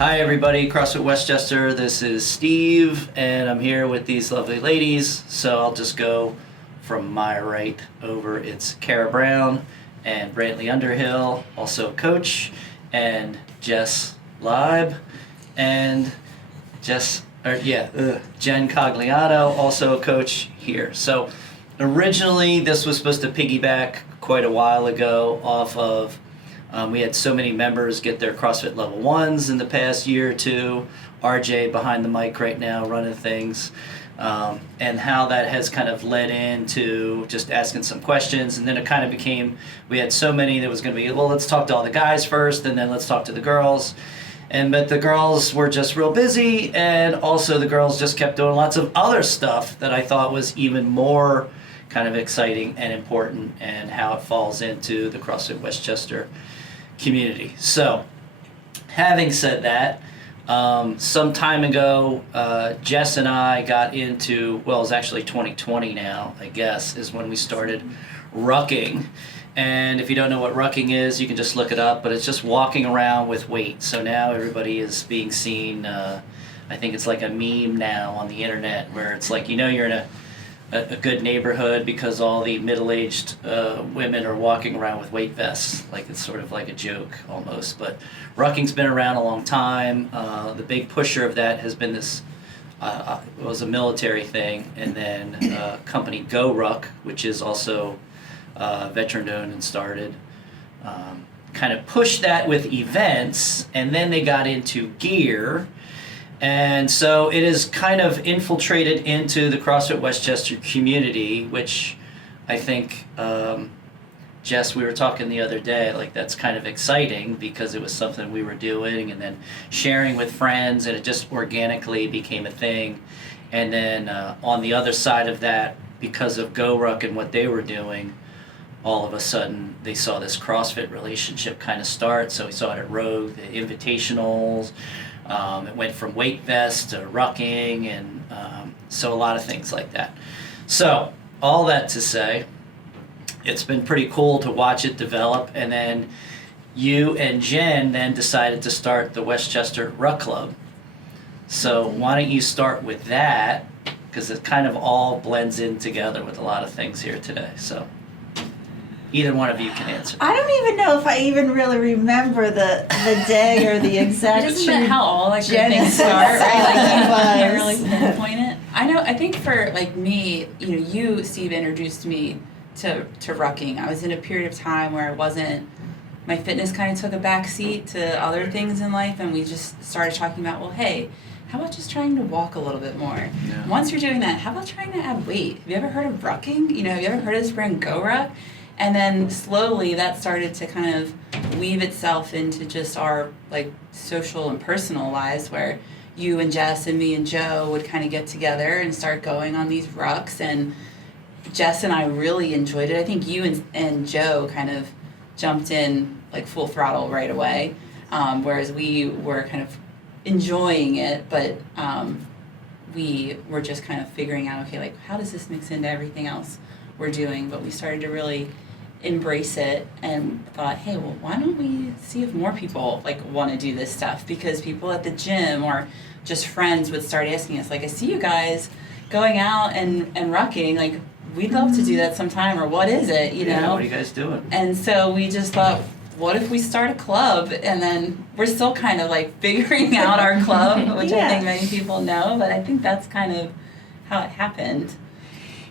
Hi everybody, CrossFit West Chester. This is Steve, and I'm here with these lovely ladies. So I'll just go from my right over. It's Kara Brown and Brantlee Underhill, also coach, and Jess Leib, and Jen Cogliano, also a coach here. So originally this was supposed to piggyback quite a while ago off of we had so many members get their CrossFit level 1s in the past year or two. RJ behind the mic right now running things. And how that has kind of led into just asking some questions. And then it kind of became, we had so many that was going to be, well, let's talk to all the guys first and then let's talk to the girls. But the girls were just real busy, and also the girls just kept doing lots of other stuff that I thought was even more kind of exciting and important, and how it falls into the CrossFit West Chester community. So, having said that, some time ago, Jess and I got into, well, it's actually 2020 now, I guess, is when we started rucking. And if you don't know what rucking is, you can just look it up, but it's just walking around with weight. So now everybody is being seen, I think it's like a meme now on the internet, where it's like, you're in a good neighborhood because all the middle-aged women are walking around with weight vests. Like, it's sort of like a joke almost. But rucking's been around a long time. The big pusher of that has been this, it was a military thing, and then company GORuck, which is also veteran-owned and started, kind of pushed that with events, and then they got into gear. And so it is kind of infiltrated into the CrossFit West Chester community, which I think, Jess, we were talking the other day, like, that's kind of exciting because it was something we were doing and then sharing with friends, and it just organically became a thing. And then on the other side of that, because of GORuck and what they were doing, all of a sudden they saw this CrossFit relationship kind of start. So we saw it at Rogue, the invitationals. It went from weight vest to rucking, and so a lot of things like that. So all that to say, it's been pretty cool to watch it develop. And then you and Jen then decided to start the West Chester Ruck Club. So why don't you start with that, because it kind of all blends in together with a lot of things here today. So either one of you can answer. I don't even know if I even really remember the day or the exact. Isn't that how all like things start, right? Like you can't really pinpoint it. I think for like me, you, Steve, introduced me to rucking. I was in a period of time where my fitness kind of took a back seat to other things in life, and we just started talking about, well, hey, how about just trying to walk a little bit more? Yeah. Once you're doing that, how about trying to add weight? Have you ever heard of rucking? Have you ever heard of this brand GORuck? And then slowly that started to kind of weave itself into just our like social and personal lives, where you and Jess and me and Joe would kind of get together and start going on these rucks. And Jess and I really enjoyed it. I think you and Joe kind of jumped in like full throttle right away, whereas we were kind of enjoying it, but we were just kind of figuring out, okay, like, how does this mix into everything else we're doing? But we started to really embrace it and thought, hey, well, why don't we see if more people like want to do this stuff? Because people at the gym or just friends would start asking us, like, I see you guys going out and rucking, like, we'd love to do that sometime, or what is it, Yeah, what are you guys doing? And so we just thought, what if we start a club? And then we're still kind of like figuring out our club, which I think many people know, but I think that's kind of how it happened.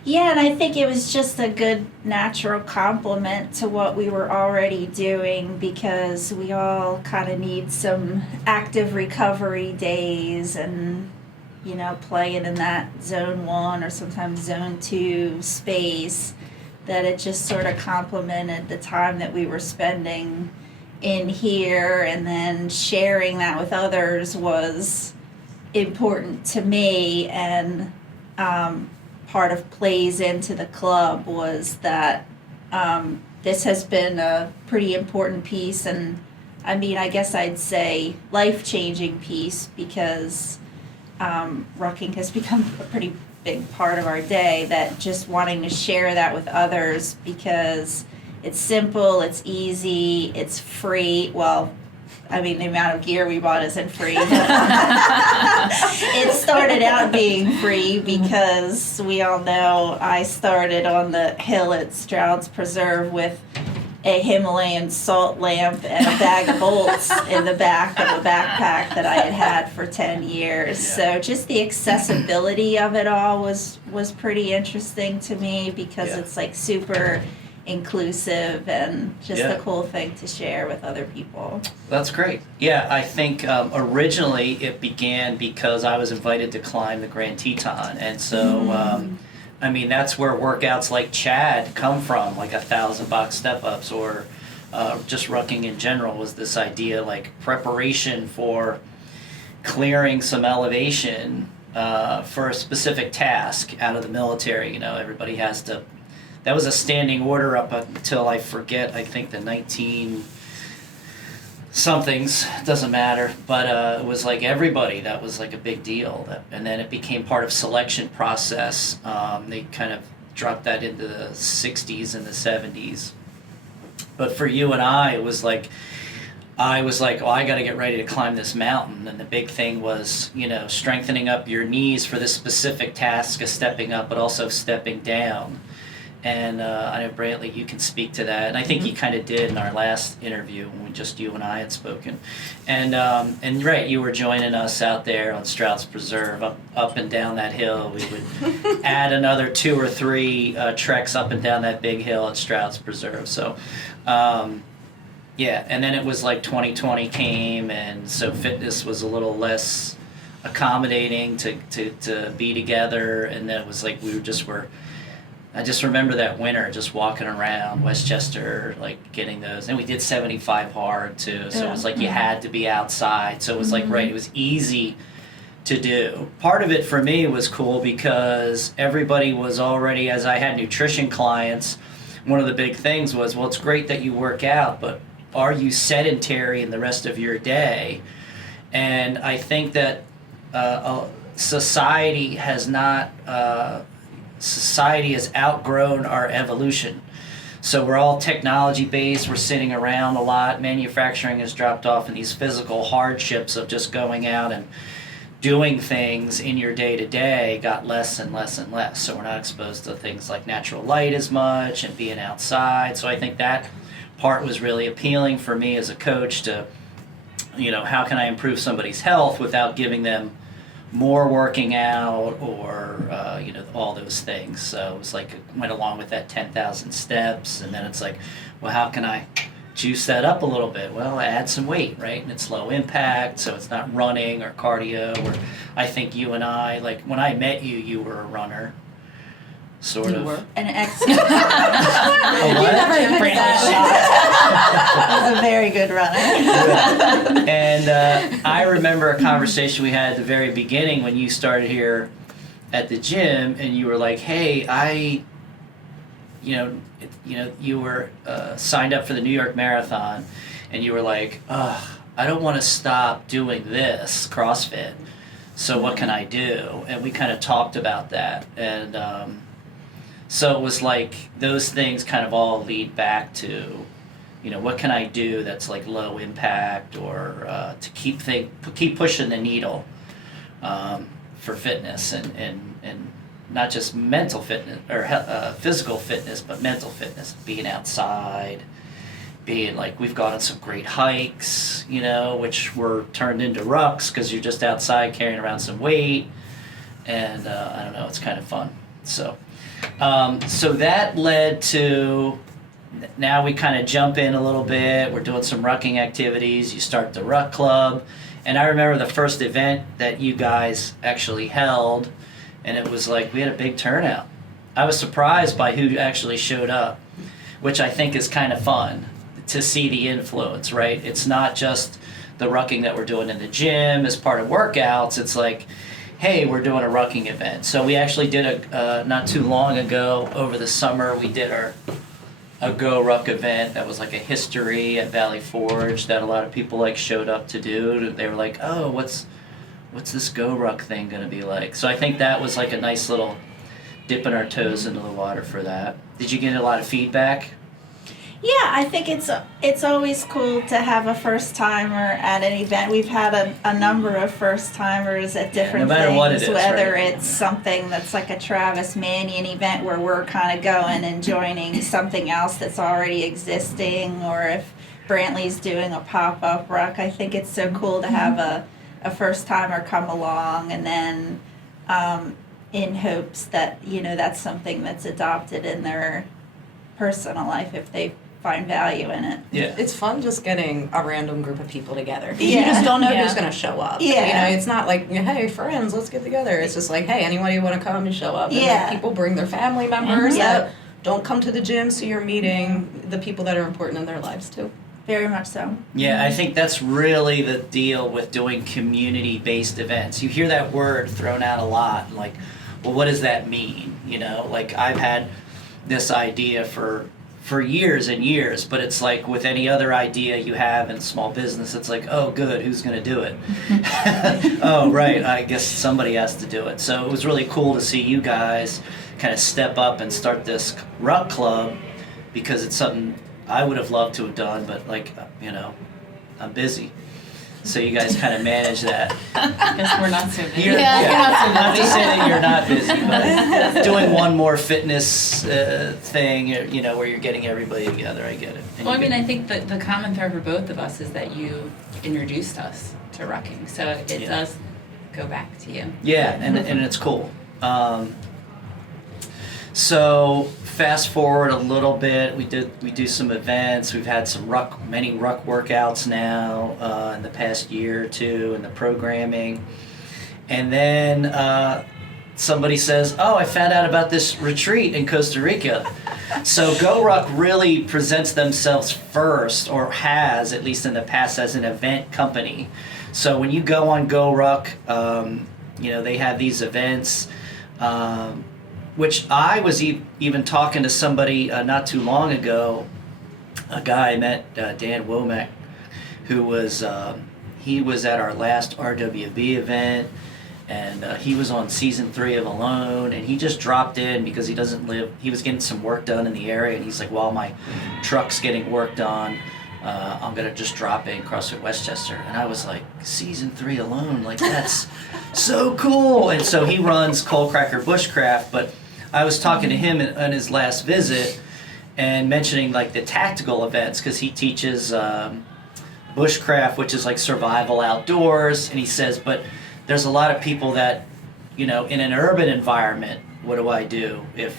Yeah, and I think it was just a good natural complement to what we were already doing, because we all kind of need some active recovery days and, playing in that zone 1 or sometimes zone 2 space, that it just sort of complemented the time that we were spending in here, and then sharing that with others was important to me. And part of plays into the club was that this has been a pretty important piece, and I guess I'd say life-changing piece, because rucking has become a pretty big part of our day, that just wanting to share that with others, because it's simple, it's easy, it's free, well, I mean, the amount of gear we bought isn't free. It started out being free because we all know I started on the hill at Stroud's Preserve with a Himalayan salt lamp and a bag of bolts in the back of a backpack that I had had for 10 years. So just the accessibility of it all was pretty interesting to me because it's like super inclusive and just a cool thing to share with other people. That's great. Yeah, I think originally it began because I was invited to climb the Grand Teton, and so I mean, that's where workouts like Chad come from, like 1,000-box step-ups, or just rucking in general was this idea, like preparation for clearing some elevation for a specific task out of the military. You know, everybody has to, that was a standing order up until I think the 19 somethings, doesn't matter, but it was like everybody, that was like a big deal. And then it became part of selection process. They kind of dropped that into the 60s and the 70s. But for you and I was like, I got to get ready to climb this mountain. And the big thing was, you know, strengthening up your knees for this specific task of stepping up, but also stepping down. And I know, Brantlee, you can speak to that. And I think you kind of did in our last interview when just you and I had spoken. And right, you were joining us out there on Stroud's Preserve, up and down that hill. We would add another 2 or 3 treks up and down that big hill at Stroud's Preserve. So, yeah, and then it was like 2020 came, and so fitness was a little less accommodating to be together. And then it was like I just remember that winter just walking around West Chester, like getting those. And we did 75 hard too. So it was like you had to be outside. So it was like, right, it was easy to do. Part of it for me was cool because everybody was already, as I had nutrition clients, one of the big things was, well, it's great that you work out, but are you sedentary in the rest of your day? And I think that society has outgrown our evolution. So we're all technology based, we're sitting around a lot, manufacturing has dropped off, and these physical hardships of just going out and doing things in your day to day got less and less and less. So we're not exposed to things like natural light as much and being outside. So I think that part was really appealing for me as a coach to, you know, how can I improve somebody's health without giving them more working out or you know, all those things. So it was like it went along with that 10,000 steps, and then it's like, well, how can I juice that up a little bit? Well, add some weight, right? And it's low impact, so it's not running or cardio. Or I think you and I, like when I met you, you were a runner, sort of. Were an excellent. A what? I was a very good runner. And I remember a conversation we had at the very beginning when you started here at the gym, and you were like, "Hey, you were signed up for the New York Marathon, and you were like, I don't want to stop doing this CrossFit. So what can I do?" And we kind of talked about that, and so it was like those things kind of all lead back to, you know, what can I do that's like low impact, or to keep pushing the needle for fitness and not just mental fitness or physical fitness, but mental fitness, being outside, being like, we've gone on some great hikes, you know, which were turned into rucks because you're just outside carrying around some weight, and I don't know, it's kind of fun. So that led to, now we kind of jump in a little bit, we're doing some rucking activities, you start the Ruck Club, and I remember the first event that you guys actually held, and it was like, we had a big turnout. I was surprised by who actually showed up, which I think is kind of fun to see the influence, right? It's not just the rucking that we're doing in the gym as part of workouts, it's like, hey, we're doing a rucking event. So we actually did not too long ago, over the summer, we did a GORuck event that was like a history at Valley Forge that a lot of people like showed up to do. They were like, oh, what's this GORuck thing gonna be like? So I think that was like a nice little dipping our toes into the water for that. Did you get a lot of feedback? Yeah, I think it's always cool to have a first timer at an event. We've had a number of first timers at different no matter things, what it is, whether right? it's something that's like a Travis Manion event where we're kind of going and joining something else that's already existing, or if Brantlee's doing a pop-up ruck. I think it's so cool to have a first timer come along, and then in hopes that that's something that's adopted in their personal life if they find value in it. Yeah. It's fun just getting a random group of people together. Yeah. You just don't know Yeah. who's going to show up. Yeah. It's not like, hey, friends, let's get together. It's just like, hey, anybody want to come and show up? And Yeah. people bring their family members Mhm. that don't come to the gym, so you're meeting the people that are important in their lives too. Very much so. Yeah, I think that's really the deal with doing community-based events. You hear that word thrown out a lot, like, well, what does that mean? Like I've had this idea for years and years, but it's like with any other idea you have in small business, it's like, oh, good, who's going to do it? Oh, right, I guess somebody has to do it. So it was really cool to see you guys kind of step up and start this Ruck Club, because it's something I would have loved to have done, but I'm busy. So you guys kind of manage that. I guess we're not so busy. You're not to say that you're not busy, but doing one more fitness thing, where you're getting everybody together, I get it. And Well, I you mean, get- I think that the common thread for both of us is that you introduced us to rucking, so it Yeah. does go back to you. Yeah, and it's cool. So fast forward a little bit, we do some events. We've had many ruck workouts now in the past year or two in the programming, and then somebody says, "Oh, I found out about this retreat in Costa Rica." So GORuck really presents themselves first, or has at least in the past, as an event company. So when you go on GORuck, they have these events. Which I was even talking to somebody not too long ago, a guy I met, Dan Womack, who was he was at our last RWB event, and he was on season 3 of Alone, and he just dropped in because he was getting some work done in the area, and he's like, while my truck's getting worked on, I'm gonna just drop in CrossFit West Chester. And I was like, season 3 Alone, like that's so cool. And so he runs Coal Cracker Bushcraft, but I was talking to him on his last visit and mentioning like the tactical events, because he teaches bushcraft, which is like survival outdoors, and he says, but there's a lot of people that, in an urban environment, what do I do if,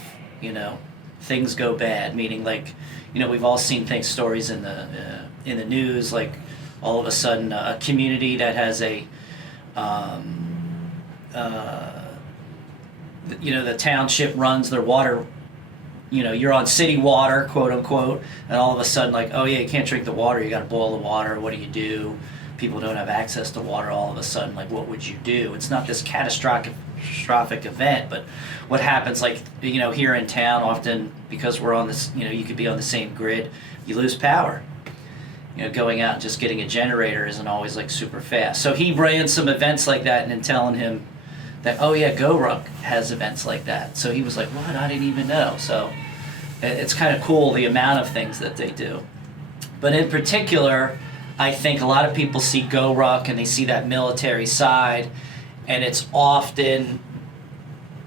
things go bad? Meaning like, we've all seen stories in the news, like all of a sudden a community that has the township runs their water, you're on city water, quote unquote, and all of a sudden like, oh yeah, you can't drink the water, you gotta boil the water, what do? People don't have access to water all of a sudden, like what would you do? It's not this catastrophic event, but what happens, like, here in town, often because we're on this, you could be on the same grid, you lose power. Going out and just getting a generator isn't always like super fast. So he ran some events like that, and then telling him that, oh yeah, GORuck has events like that. So he was like, what? I didn't even know. So it's kind of cool the amount of things that they do. But in particular, I think a lot of people see GORuck and they see that military side, and it's often,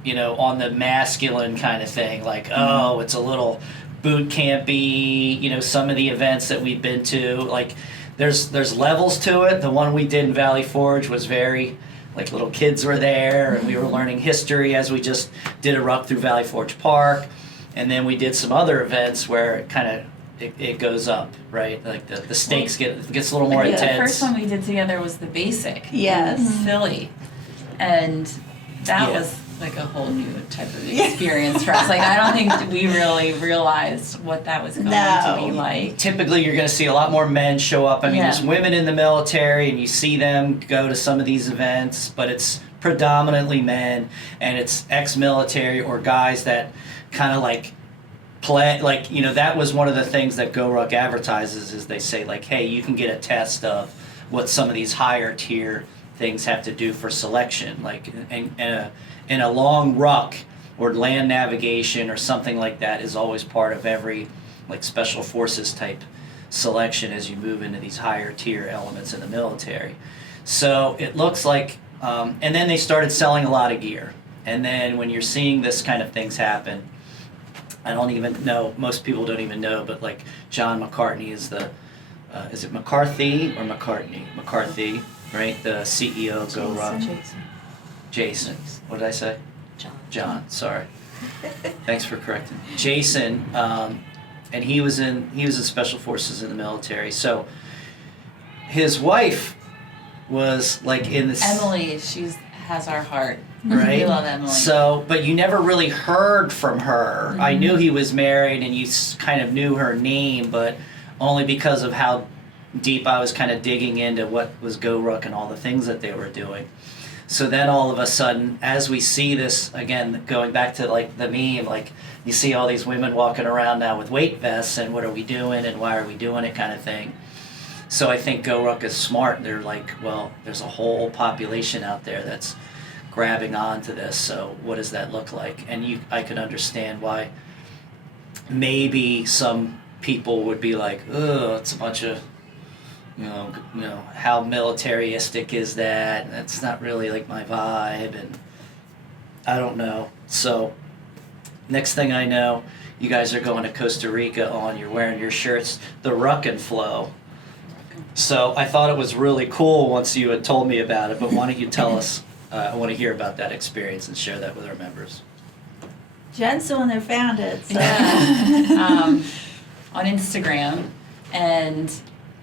on the masculine kind of thing, like, oh, it's a little boot campy, some of the events that we've been to, like, there's levels to it. The one we did in Valley Forge was very, like, little kids were there, and we were learning history as we just did a ruck through Valley Forge Park. And then we did some other events where it kind of, it goes up, right? Like the stakes gets a little more intense. The first one we did together was the basic. Yes. Philly. And that was like a whole new type of experience for us. Like, I don't think we really realized what that was going to be like. Typically, you're going to see a lot more men show up. I mean, there's women in the military, and you see them go to some of these events, but it's predominantly men, and it's ex-military or guys that kind of like play, like, that was one of the things that GORuck advertises, is they say, like, hey, you can get a test of what some of these higher tier things have to do for selection, like in a long ruck or land navigation or something like that is always part of every like special forces type selection as you move into these higher tier elements in the military. So it looks like, and then they started selling a lot of gear. And then when you're seeing this kind of things happen, I don't even know, most people don't even know, but like John McCartney is the, is it McCarthy or McCartney? McCarthy, right? The CEO of GORuck. Jason. What did I say? John, sorry. Thanks for correcting me. Jason, and he was in special forces in the military. So his wife was like in this. Emily, has our heart. Right. We love Emily. So, but you never really heard from her. Mm-hmm. I knew he was married, and you kind of knew her name, but only because of how deep I was kind of digging into what was GORuck and all the things that they were doing. So then all of a sudden, as we see this, again, going back to like the meme, like you see all these women walking around now with weight vests and what are we doing and why are we doing it kind of thing. So I think GORuck is smart. They're like, well, there's a whole population out there that's grabbing onto this. So what does that look like? And I could understand why maybe some people would be like, oh, it's a bunch of, you know, how militaristic is that? That's not really like my vibe, and I don't know. So next thing I know, you guys are going to Costa Rica you're wearing your shirts, the Rucking flow. So I thought it was really cool once you had told me about it, but why don't you tell us, I want to hear about that experience and share that with our members. Jen's the one that found it. So. Yeah. On Instagram, and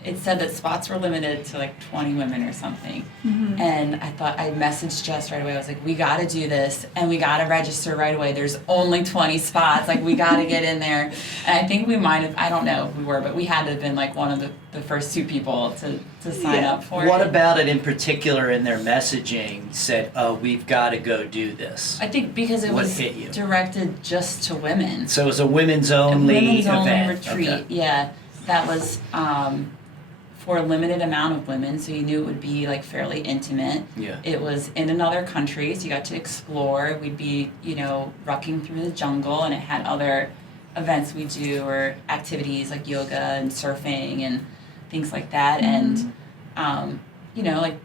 it said that spots were limited to like 20 women or something. Mm-hmm. And I messaged Jess right away. I was like, we got to do this and we got to register right away. There's only 20 spots. Like, we got to get in there. And I think we might have, I don't know if we were, but we had to have been like one of the first 2 people to sign up for it. What about it in particular in their messaging said, oh, we've got to go do this? I think because it What was hit you? directed just to women. So it was a women's only women's only event. retreat. Okay. Yeah, that was for a limited amount of women, so you knew it would be like fairly intimate. Yeah. It was in another country, so you got to explore. We'd be, rucking through the jungle, and it had other events we do or activities like yoga and surfing and things like that. Mm-hmm. And like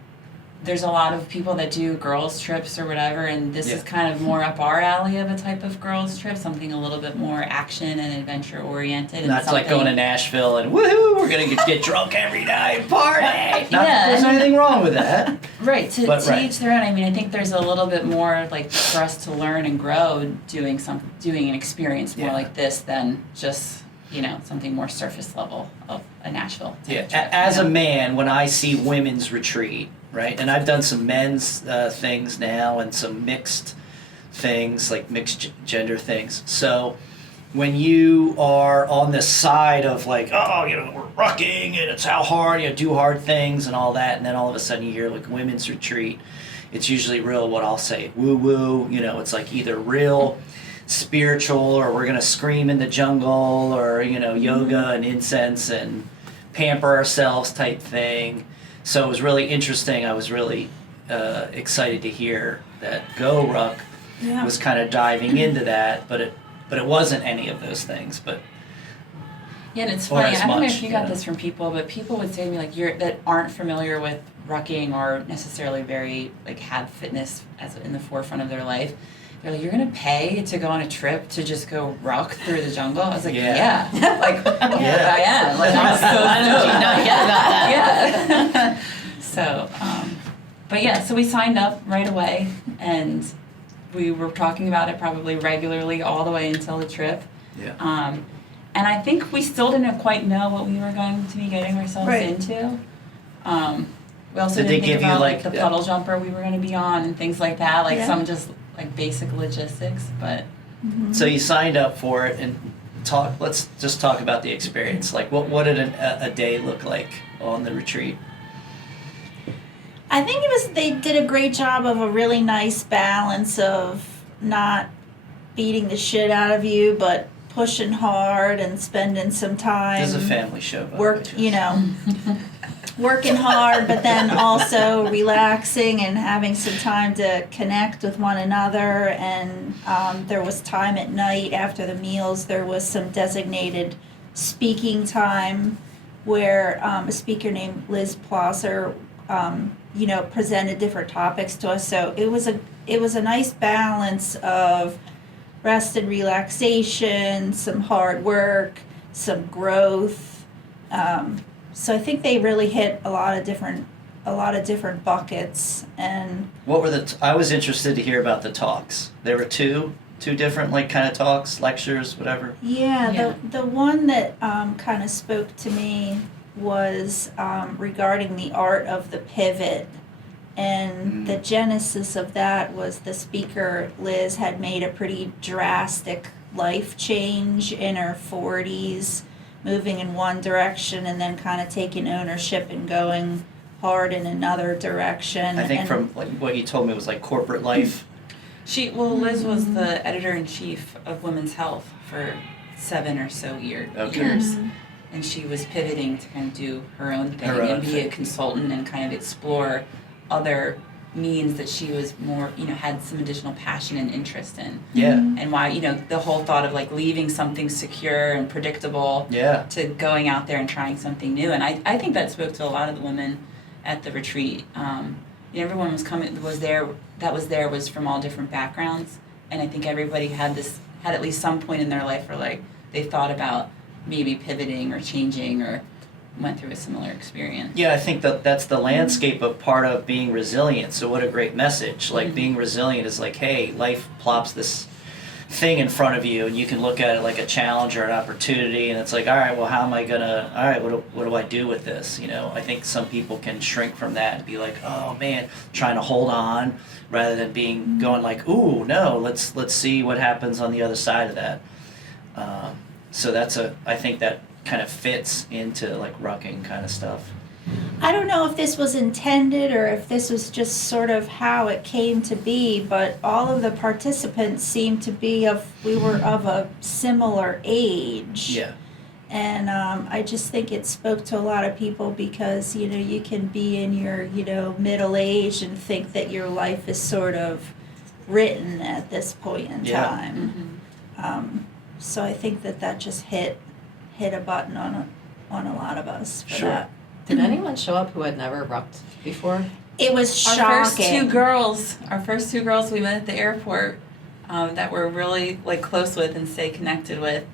there's a lot of people that do girls trips or whatever, and this is kind of more up our alley of a type of girls trip, something a little bit more action and adventure oriented. And Not like going to Nashville and woohoo, we're gonna get drunk every night, party. Not that there's anything wrong with that. Right, to right. each their own. I mean, I think there's a little bit more like for us to learn and grow doing an experience more like this than just something more surface level of a Nashville type trip. As a man, when I see women's retreat, right, and I've done some men's things now and some mixed things, like mixed gender things. So when you are on this side of like, oh, we're rucking and it's how hard, do hard things and all that, and then all of a sudden you hear like women's retreat, it's usually real, what I'll say, woo-woo, it's like either real spiritual or we're gonna scream in the jungle or yoga and incense and pamper ourselves type thing. So it was really interesting. I was really excited to hear that GORuck was kind of diving into that, but it wasn't any of those things. But and it's funny. I don't know if you got this from people, but people would say to me like that aren't familiar with rucking or necessarily very like have fitness as in the forefront of their life. They're like, you're gonna pay to go on a trip to just go ruck through the jungle? I was like, yeah. Like, I am. Like, I'm so stoked. Not get about that. Yeah. So, but yeah, so we signed up right away, and we were talking about it probably regularly all the way until the trip. Yeah. And I think we still didn't quite know what we were going to be getting ourselves into. We also didn't think about like the puddle jumper we were going to be on and things like that, like some just like basic logistics, but. Mm-hmm. So you signed up for it, and let's just talk about the experience. Like what did a day look like on the retreat? I think they did a great job of a really nice balance of not beating the shit out of you, but pushing hard and spending some time. This is a family show. By the way, working hard, but then also relaxing and having some time to connect with one another. And there was time at night after the meals. There was some designated speaking time where a speaker named Liz Plosser, presented different topics to us. So it was a nice balance of rest and relaxation, some hard work, some growth. So I think they really hit a lot of different buckets. And What were I was interested to hear about the talks. There were two different like kind of talks, lectures, whatever. yeah. The one that kind of spoke to me was regarding the art of the pivot. And the genesis of that was the speaker, Liz, had made a pretty drastic life change in her 40s, moving in one direction and then kind of taking ownership and going hard in another direction. I think from like what you told me was like corporate life. Liz was the editor-in-chief of Women's Health for 7 or so years. And she was pivoting to kind of do her own thing and be a consultant and kind of explore other means that she was more, had some additional passion and interest in. Yeah. And why, the whole thought of like leaving something secure and predictable to going out there and trying something new. And I think that spoke to a lot of the women at the retreat. Everyone was was from all different backgrounds. And I think everybody had at least some point in their life where like they thought about maybe pivoting or changing or went through a similar experience. Yeah, I think that's the landscape of part of being resilient. So what a great message. Like being resilient is like, hey, life plops this thing in front of you and you can look at it like a challenge or an opportunity and it's like, all right, well, what do I do with this? I think some people can shrink from that and be like, oh man, trying to hold on rather than going like, ooh, no, let's see what happens on the other side of that. So I think that kind of fits into like rucking kind of stuff. I don't know if this was intended or if this was just sort of how it came to be, but all of the participants seemed to be we were of a similar age. Yeah. And I just think it spoke to a lot of people because, you can be in your, middle age and think that your life is sort of written at this point in time. So I think that just hit a button on a lot of us for that. Did anyone show up who had never rucked before? It was shocking. Our first two girls we met at the airport that we're really like close with and stay connected with.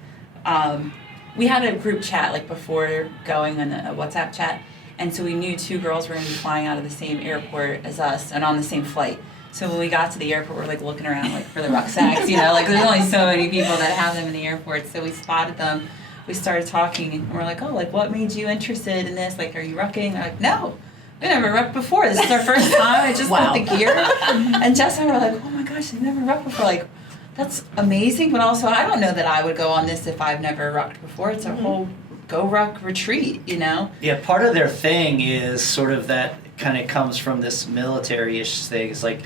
We had a group chat like before going on a WhatsApp chat, and so we knew 2 girls were going to be flying out of the same airport as us and on the same flight. So when we got to the airport, we're like looking around like for the rucksacks, like there's only so many people that have them in the airport. So we spotted them. We started talking and we're like, oh, like what made you interested in this? Like, are you rucking? They're like, no, we never rucked before. This is our first time. I just got the gear. And Jess and I were like, oh my gosh, I've never rucked before. Like, that's amazing. But also, I don't know that I would go on this if I've never rucked before. It's a whole GORuck retreat, Yeah, part of their thing is sort of that kind of comes from this military-ish thing. It's like,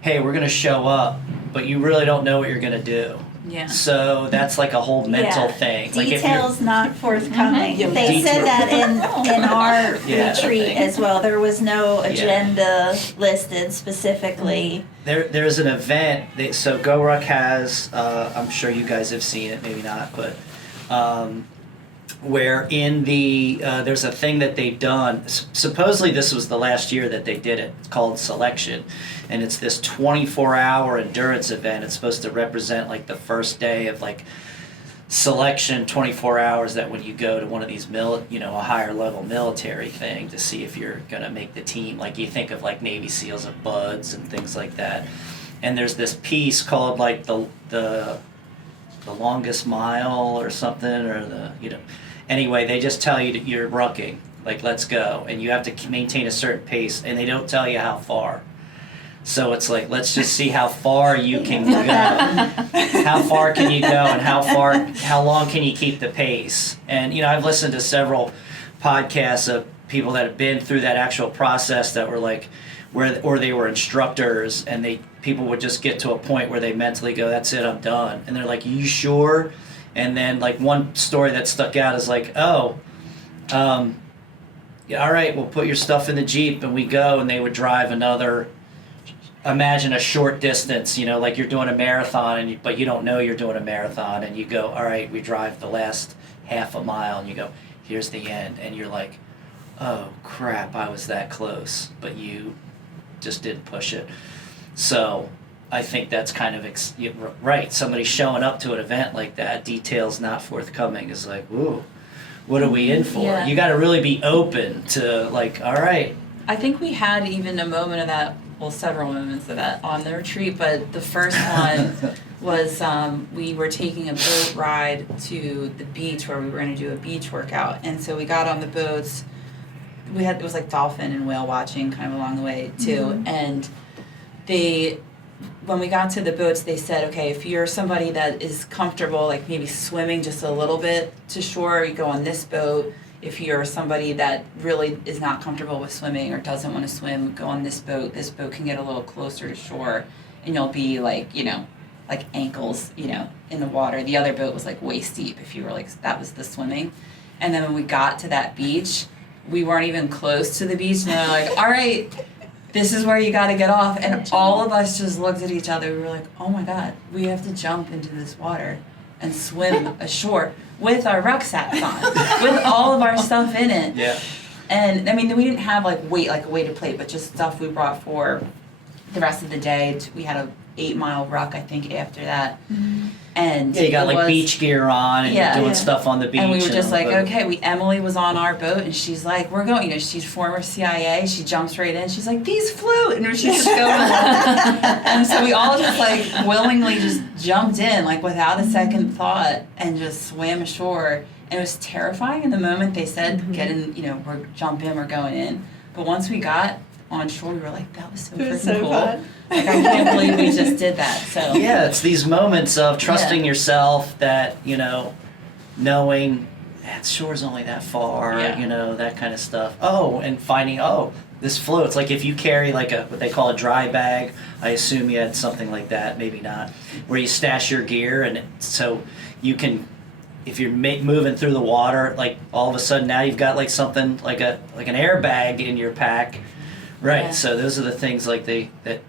hey, we're going to show up, but you really don't know what you're going to do. Yeah. So that's like a whole mental thing. Details not forthcoming. Mm-hmm. They said that in our retreat as well. There was no agenda listed specifically. There's an event. So GORuck has, I'm sure you guys have seen it, maybe not, but where in there's a thing that they've done. Supposedly this was the last year that they did it. It's called Selection. And it's this 24-hour endurance event. It's supposed to represent like the first day of like selection, 24 hours that when you go to one of these a higher level military thing to see if you're going to make the team. Like you think of like Navy SEALs and BUDS and things like that. And there's this piece called like the longest mile or something or anyway, they just tell you that you're rucking, like let's go, and you have to maintain a certain pace, and they don't tell you how far. So it's like, let's just see how far you can go. How far can you go, and how long can you keep the pace? And I've listened to several podcasts of people that have been through that actual process that were like, or they were instructors, and people would just get to a point where they mentally go, that's it, I'm done. And they're like, you sure? And then like one story that stuck out is like, all right, we'll put your stuff in the Jeep and we go, and they would drive imagine a short distance, like you're doing a marathon, but you don't know you're doing a marathon, and you go, all right, we drive the last half a mile and you go, here's the end, and you're like, oh crap, I was that close, but you just didn't push it. So I think that's kind of right. Somebody showing up to an event like that, details not forthcoming, is like, ooh, what are we in for? Yeah. You got to really be open to like, all right. I think we had even a moment of that, well, several moments of that on the retreat, but the first one was we were taking a boat ride to the beach where we were going to do a beach workout. And so we got on the boats. It was like dolphin and whale watching kind of along the way too. And when we got to the boats, they said, okay, if you're somebody that is comfortable, like maybe swimming just a little bit to shore, you go on this boat. If you're somebody that really is not comfortable with swimming or doesn't want to swim, go on this boat. This boat can get a little closer to shore, and you'll be like, like ankles, in the water. The other boat was like waist deep if you were like, that was the swimming. And then when we got to that beach, we weren't even close to the beach, and they're like, all right, this is where you got to get off. And all of us just looked at each other. We were like, oh my God, we have to jump into this water and swim ashore with our rucksacks on, with all of our stuff in it. Yeah. And I mean, we didn't have like a weighted plate, but just stuff we brought for the rest of the day. We had a 8-mile ruck, I think, after that. Mm-hmm. And Yeah, you got like beach gear on and you're doing stuff on the beach. And we were just like, boat. okay, Emily was on our boat and she's like, we're going, she's former CIA, she jumps right in, she's like, these float, and she's just going. And so we all just like willingly just jumped in, like without a second thought, and just swam ashore. And it was terrifying in the moment they said, get in, we're jump in, we're going in. But once we got on shore, we were like, that was so freaking cool. Fun. Like, I can't believe we just did that. So Yeah, it's these moments of trusting yourself that, knowing that shore's only that far, that kind of stuff. Oh, and finding, this floats. Like if you carry like what they call a dry bag, I assume you had something like that, maybe not, where you stash your gear, and so you can, if you're moving through the water, like all of a sudden now you've got like something like an airbag in your pack. Right, Yeah. so those are the things like that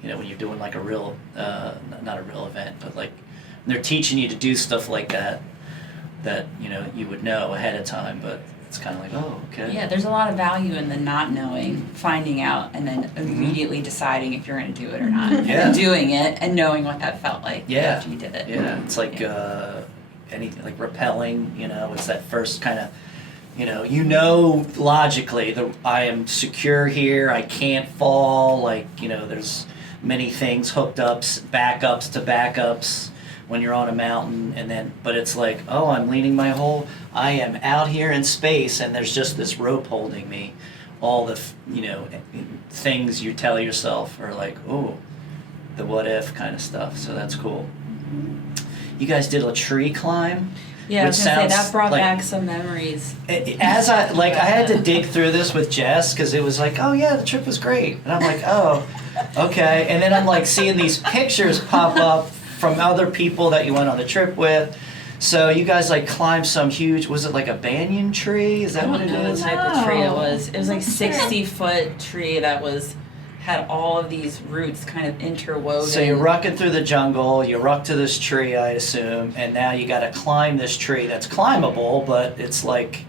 when you're doing like a real, not a real event, but like they're teaching you to do stuff like that you would know ahead of time, but it's kind of like, oh, okay. Yeah, there's a lot of value in the not knowing, finding out, and then immediately deciding if you're going to do it or not. And Yeah. then doing it and knowing what that felt like Yeah. after you did it. Yeah, it's like anything like rappelling, it's that first kind of, logically, I am secure here, I can't fall, there's many things, hooked ups, backups to backups when you're on a mountain, but it's like, oh, I'm leaning I am out here in space, and there's just this rope holding me. All the, things you tell yourself are like, oh, the what if kind of stuff, so that's cool. You guys did a tree climb? Yeah, I which was going to say, sounds that brought like- back some memories. As I had to dig through this with Jess because it was like, oh yeah, the trip was great, and I'm like, oh, okay, and then I'm like seeing these pictures pop up from other people that you went on the trip with. So you guys like climbed some huge, was it like a banyan tree? Is that what it I don't know is? what type of tree it was. It was like I'm not sure. 60-foot tree that had all of these roots kind of interwoven. So you're rucking through the jungle, you ruck to this tree, I assume, and now you gotta climb this tree that's climbable, but it's like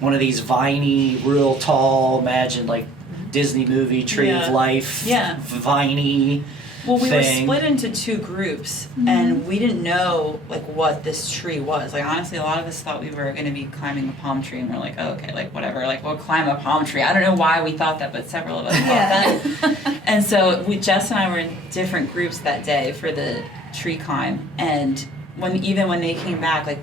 one of these viney, real tall, imagine like Disney movie, Tree of Life, viney Well, we were thing. split into two groups, and we didn't know like what this tree was. Like honestly, a lot of us thought we were going to be climbing a palm tree, and we're like, oh, okay, like whatever, like we'll climb a palm tree. I don't know why we thought that, but several of us thought that. And so Jess and I were in different groups that day for the tree climb, and when they came back, like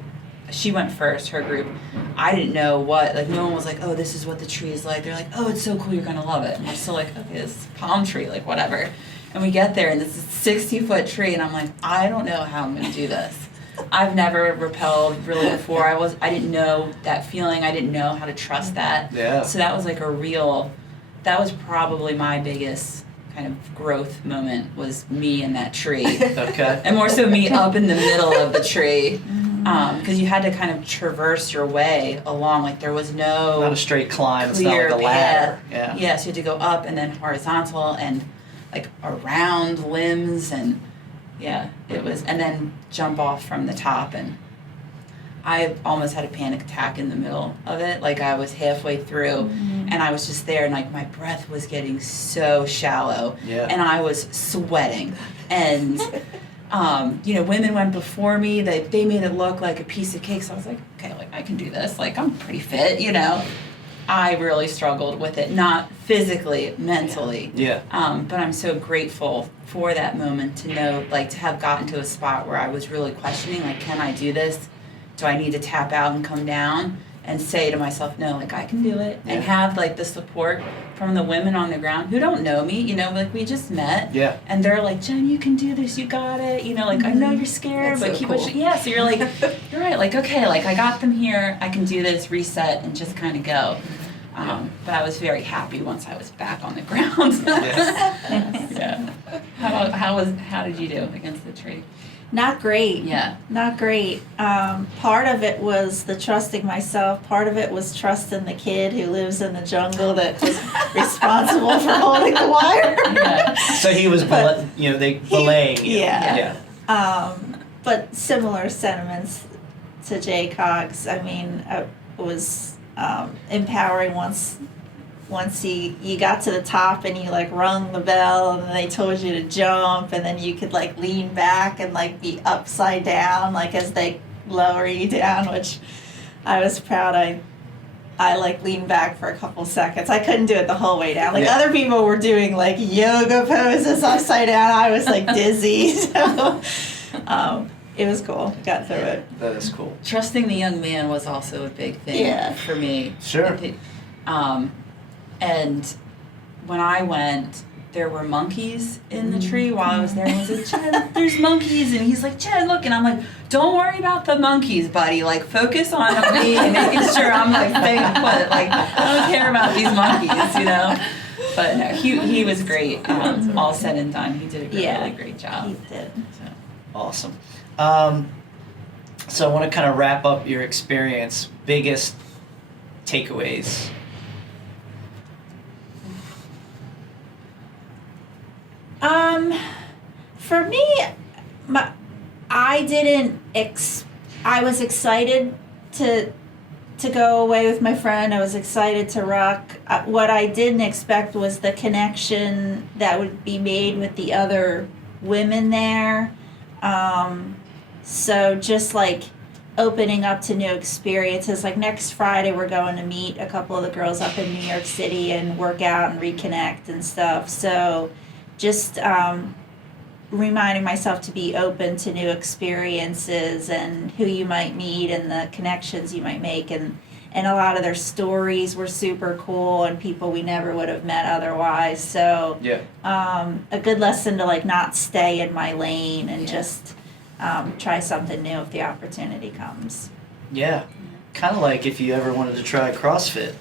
she went first, her group. I didn't know what, like no one was like, oh, this is what the tree is like. They're like, oh, it's so cool, you're gonna love it. And we're still like, okay, this palm tree, like whatever. And we get there, and this is a 60-foot tree, and I'm like, I don't know how I'm going to do this. I've never rappelled really before. I didn't know that feeling. I didn't know how to trust that. Yeah. So that was like that was probably my biggest kind of growth moment, was me in that tree. Okay. And more so me up in the middle of the tree. Because you had to kind of traverse your way along. Like there was no Not a straight climb, it's not clear like a ladder. path. Yeah, so you had to go up and then horizontal and like around limbs, and it was, and then jump off from the top, and I almost had a panic attack in the middle of it. Like I was halfway through and I was just there and like my breath was getting so shallow and I was sweating. And, women went before me, they made it look like a piece of cake. So I was like, okay, like I can do this. Like I'm pretty fit, I really struggled with it, not physically, mentally. Yeah. But I'm so grateful for that moment to know, like, to have gotten to a spot where I was really questioning, like, can I do this? Do I need to tap out and come down? And say to myself, no, like, I can do it. And have, like, the support from the women on the ground who don't know me, like, we just met. Yeah. And they're like, Jen, you can do this, you got it. Like, I know you're scared, That's but so keep cool. pushing. Yeah, so you're like, you're right, like, okay, like, I got them here, I can do this, reset, and just kind of go. But I was very happy once I was back on the ground. Yeah. How did you do against the tree? Not great. Yeah. Not great. Part of it was the trusting myself. Part of it was trusting the kid who lives in the jungle that was responsible for holding the wire. Yeah. So he was, belaying you. Yeah. But similar sentiments to Jay Cogs. I mean, it was empowering once you got to the top and you like rung the bell and then they told you to jump and then you could like lean back and like be upside down like as they lower you down, which I was proud. I like leaned back for a couple seconds. I couldn't do it the whole way down. Like other people were doing like yoga poses upside down. I was like dizzy. So it was cool. Got through it. That is cool. Trusting the young man was also a big thing for me. Sure. And when I went, there were monkeys in the tree while I was there. And I was like, Jen, there's monkeys. And he's like, Jen, look. And I'm like, don't worry about the monkeys, buddy. Like, focus on me and making sure I'm like staying put. Like, I don't care about these monkeys, But no, he was great. All said and done, he did a really great job. He did. So. Awesome. So I want to kind of wrap up your experience. Biggest takeaways. For me, I was excited to go away with my friend. I was excited to ruck. What I didn't expect was the connection that would be made with the other women there. So just like opening up to new experiences. Like next Friday, we're going to meet a couple of the girls up in New York City and work out and reconnect and stuff. So just reminding myself to be open to new experiences and who you might meet and the connections you might make. And a lot of their stories were super cool and people we never would have met otherwise. So a good lesson to like not stay in my lane and just try something new if the opportunity comes. Yeah. Kind of like if you ever wanted to try CrossFit.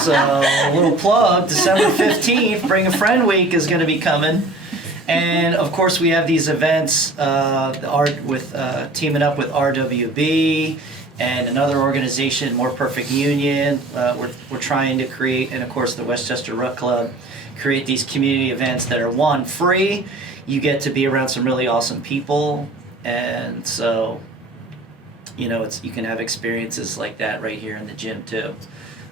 So, a little plug, December 15th, Bring a Friend Week is going to be coming. And, of course, we have these events teaming up with RWB and another organization, More Perfect Union. We're trying to create, and, of course, the West Chester Ruck Club, create these community events that are, one, free. You get to be around some really awesome people. And so... you can have experiences like that right here in the gym too.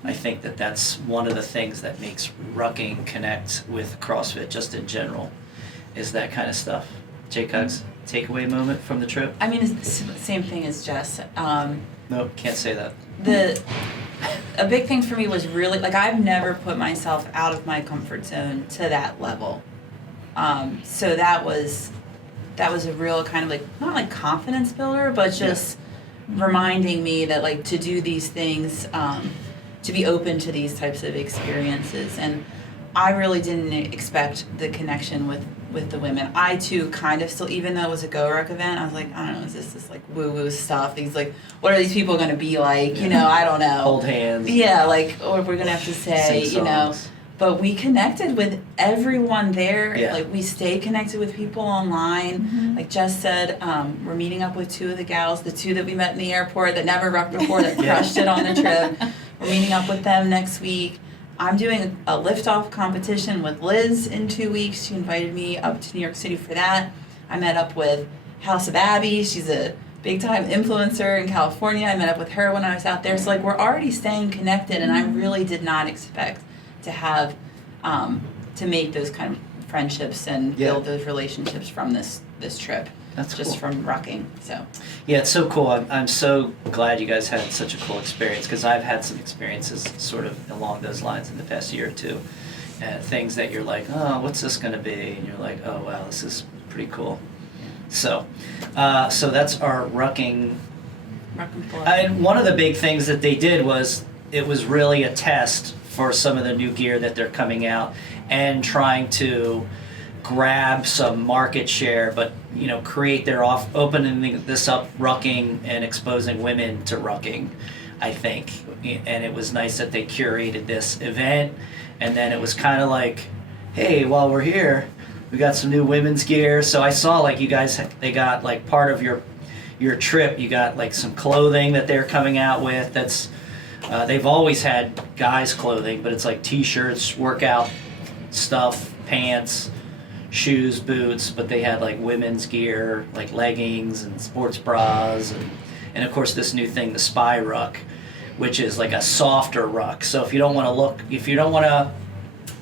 I think that's one of the things that makes rucking connect with CrossFit just in general, is that kind of stuff. Jay Cogs, takeaway moment from the trip? I mean, it's the same thing as Jess. Nope, can't say that. A big thing for me was really, like, I've never put myself out of my comfort zone to that level. So that was a real kind of like, not like confidence builder, but just reminding me that like to do these things, to be open to these types of experiences. And I really didn't expect the connection with the women. I too kind of still, even though it was a GORuck event, I was like, I don't know, is this like woo-woo stuff? These like, what are these people going to be like? I don't know. Hold hands. Yeah, like, or we're going to have to say, But we connected with everyone there. Yeah. Like, we stayed connected with people online. Mm-hmm. Like Jess said, we're meeting up with two of the gals, the two that we met in the airport that never rucked before, that crushed it on the trip. We're meeting up with them next week. I'm doing a lift-off competition with Liz in 2 weeks. She invited me up to New York City for that. I met up with House of Abby. She's a big time influencer in California. I met up with her when I was out there. So like we're already staying connected, and I really did not expect to have to make those kind of friendships and build those relationships from this trip. That's just cool. from rucking. So Yeah, it's so cool. I'm so glad you guys had such a cool experience, because I've had some experiences sort of along those lines in the past year or two. Things that you're like, oh, what's this going to be? And you're like, oh, wow, this is pretty cool. So that's our rucking. And one of the big things that they did was it was really a test for some of the new gear that they're coming out and trying to grab some market share, but create their opening this up rucking and exposing women to rucking, I think. And it was nice that they curated this event, and then it was kind of like, hey, while we're here, we got some new women's gear. So I saw like you guys, they got like part of your trip, you got like some clothing that they're coming out with. That's they've always had guys clothing, but it's like t-shirts, workout stuff, pants, shoes, boots, but they had like women's gear, like leggings and sports bras, and of course this new thing, the Spy Ruck, which is like a softer ruck. So if you don't want to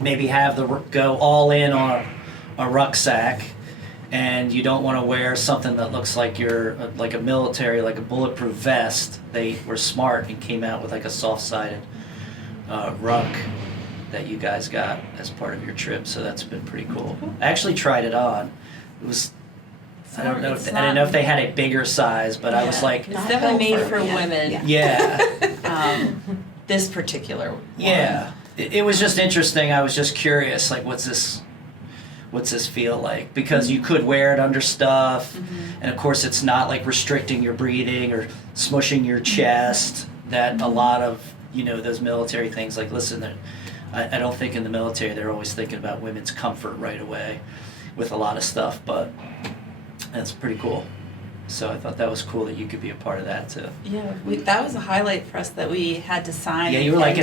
maybe have go all in on a rucksack, and you don't want to wear something that looks like you're like a military, like a bulletproof vest, they were smart and came out with like a soft-sided ruck that you guys got as part of your trip. So that's been pretty cool. I actually tried it on. It was, I don't know. I didn't know if they had a bigger size, but I was like, it's definitely made for women. yeah. This particular one. Yeah. It was just interesting. I was just curious, like, what's this feel like? Because you could wear it under stuff, and of course it's not like restricting your breathing or smushing your chest that a lot of, those military things, like, listen, I don't think in the military they're always thinking about women's comfort right away with a lot of stuff, but that's pretty cool. So I thought that was cool that you could be a part of that too. Yeah, that was a highlight for us that we had to sign. Yeah, you were like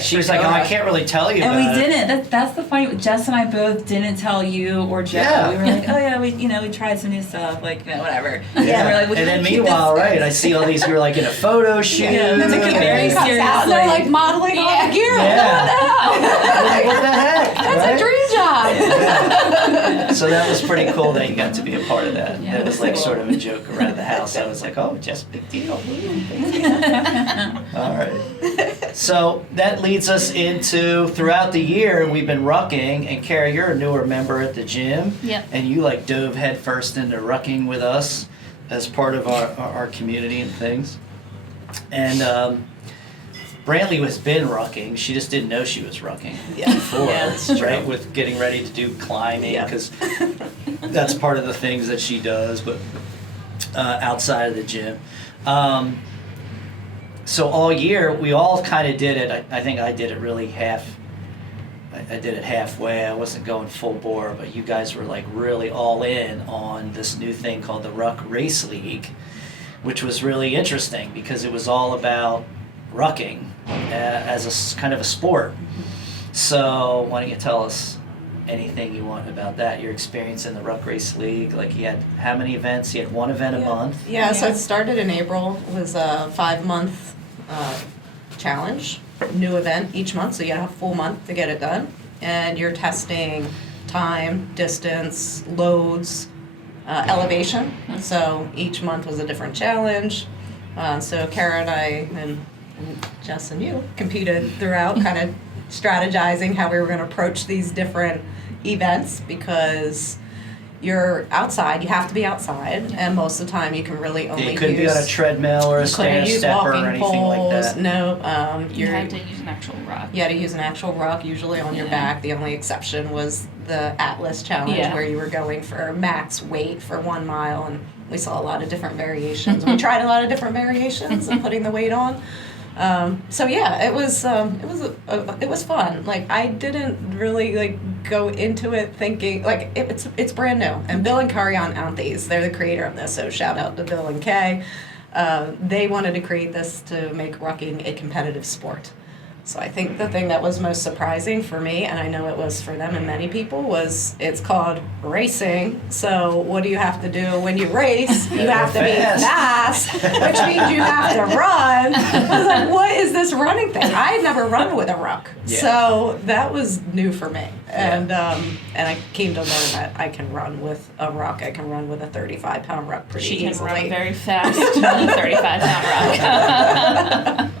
she was like, oh, I can't really tell you about it. And we didn't. That's the funny. Jess and I both didn't tell you or Joe. Yeah. We were like, oh yeah, we tried some new stuff, like whatever. Yeah. We're like, and then meanwhile, right, I see all these, you were like in a photo shoot. Yeah, they took it very seriously. And they're like modeling all the gear. Yeah. What the heck? That's a dream job. So that was pretty cool that you got to be a part of that. Yeah, It was like cool. sort of a joke around the house. I was like, oh, just big deal. All right. So that leads us into throughout the year we've been rucking, and Kara, you're a newer member at the gym. Yep. And you like dove headfirst into rucking with us as part of our community and things. And Brantlee has been rucking. She just didn't know she was rucking before, right? With getting ready to do climbing, because that's part of the things that she does, but outside of the gym. So all year, we all kind of did it. I think I did it really I did it halfway. I wasn't going full bore, but you guys were like really all in on this new thing called the Ruck Race League, which was really interesting because it was all about rucking as a kind of a sport. So why don't you tell us anything you want about that, your experience in the Ruck Race League? Like, you had how many events? You had one event a month? Yeah, so it started in April. It was a 5-month challenge, new event each month, so you have a full month to get it done. And you're testing time, distance, loads, elevation. So each month was a different challenge. So Kara and I and Jess and you competed throughout, kind of strategizing how we were going to approach these different events, because you're outside, you have to be outside, and most of the time you can really only You couldn't be on a treadmill or a stand stepper or anything like that. No, You had to use an actual ruck. you had to use an actual ruck, usually on your back. The only exception was the Atlas Challenge, Yeah. where you were going for max weight for 1 mile, and we saw a lot of different variations. We tried a lot of different variations of putting the weight on. So yeah, it was fun. Like, I didn't really go into it thinking it's brand new. And Bill and Kari Brantlee, they're the creator of this. So shout out to Bill and Kay. They wanted to create this to make rucking a competitive sport. So I think the thing that was most surprising for me, and I know it was for them and many people, was it's called racing. So what do you have to do when you race? You have to be fast, which means you have to run. I was like, what is this running thing? I had never run with a ruck. Yeah. So that was new for me. Yeah. And I came to learn that I can run with a ruck. I can run with a 35-pound ruck pretty She can easily. run very fast with a 35-pound rock.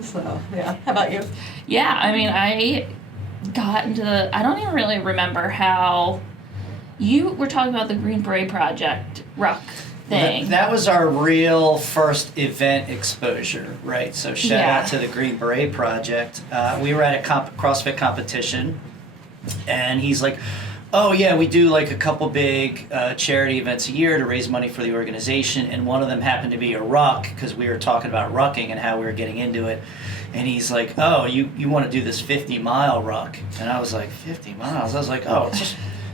So, yeah. How about you? Yeah, I mean, I got into I don't even really remember how you were talking about the Green Beret Project Ruck thing. That was our real first event exposure, right? So shout Yeah. out to the Green Beret Project. We were at a CrossFit competition, and he's like, oh yeah, we do like a couple big charity events a year to raise money for the organization, and one of them happened to be a ruck, because we were talking about rucking and how we were getting into it. And he's like, oh, you want to do this 50-mile ruck? And I was like, 50 miles? I was like, oh,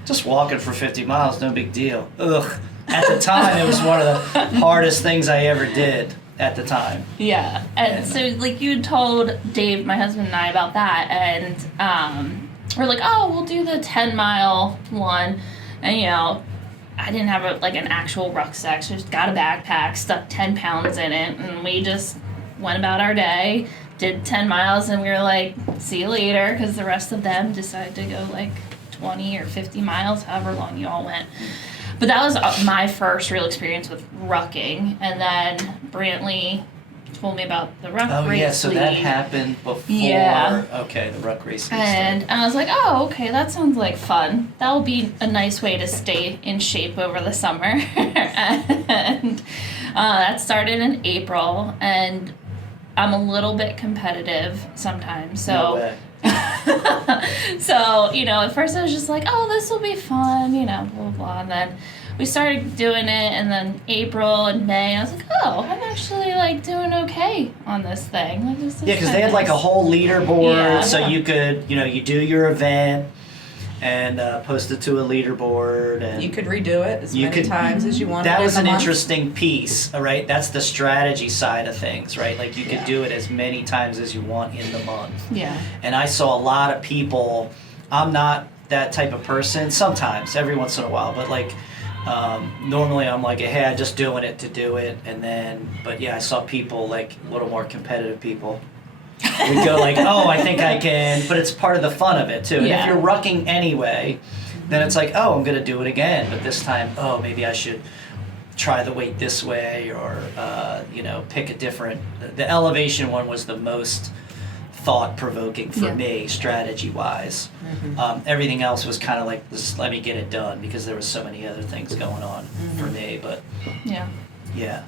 just walking for 50 miles, no big deal. Ugh. At the time, it was one of the hardest things I ever did at the time. Yeah, and so like you had told Dave, my husband, and I about that, and we're like, oh, we'll do the 10-mile one, and you know, I didn't have an actual rucksack, so just got a backpack, stuck 10 pounds in it, and we just went about our day, did 10 miles, and we were like, see you later, because the rest of them decided to go like 20 or 50 miles, however long you all went. But that was my first real experience with rucking, and then Brantlee told me about the Ruck Race League. Oh yeah, so that happened before. Yeah. Okay, the Ruck Race League. And I was like, oh, okay, that sounds like fun. That will be a nice way to stay in shape over the summer. And that started in April, and I'm a little bit competitive sometimes. So, No way. so, you know, at first I was just like, oh, this will be fun, you know, blah, blah, blah. And then we started doing it, and then April and May, I was like, oh, I'm actually, like, doing okay on this thing. Like, this is Yeah, because they had like a whole leaderboard, Yeah. so you could, you know, you do your event and post it to a leaderboard, and You could redo it as You many could- times as you wanted. that in was the an month. interesting piece, all right? That's the strategy side of things, right? Like you could Yeah. do it as many times as you want in the month. Yeah. And I saw a lot of people, I'm not that type of person, sometimes, every once in a while, but like, normally I'm like, hey, I'm just doing it to do it, and then, but yeah, I saw people like a little more competitive people. We go like, oh, I think I can, but it's part of the fun of it too. And if Yeah. you're rucking anyway, then it's like, oh, I'm gonna do it again, but this time, oh, maybe I should try the weight this way, or you know, pick a different. The elevation one was the most thought-provoking for Yeah. me, strategy-wise. Everything else was kind of like, just let me get it done, because there was so many other things going on for me. But Yeah. yeah.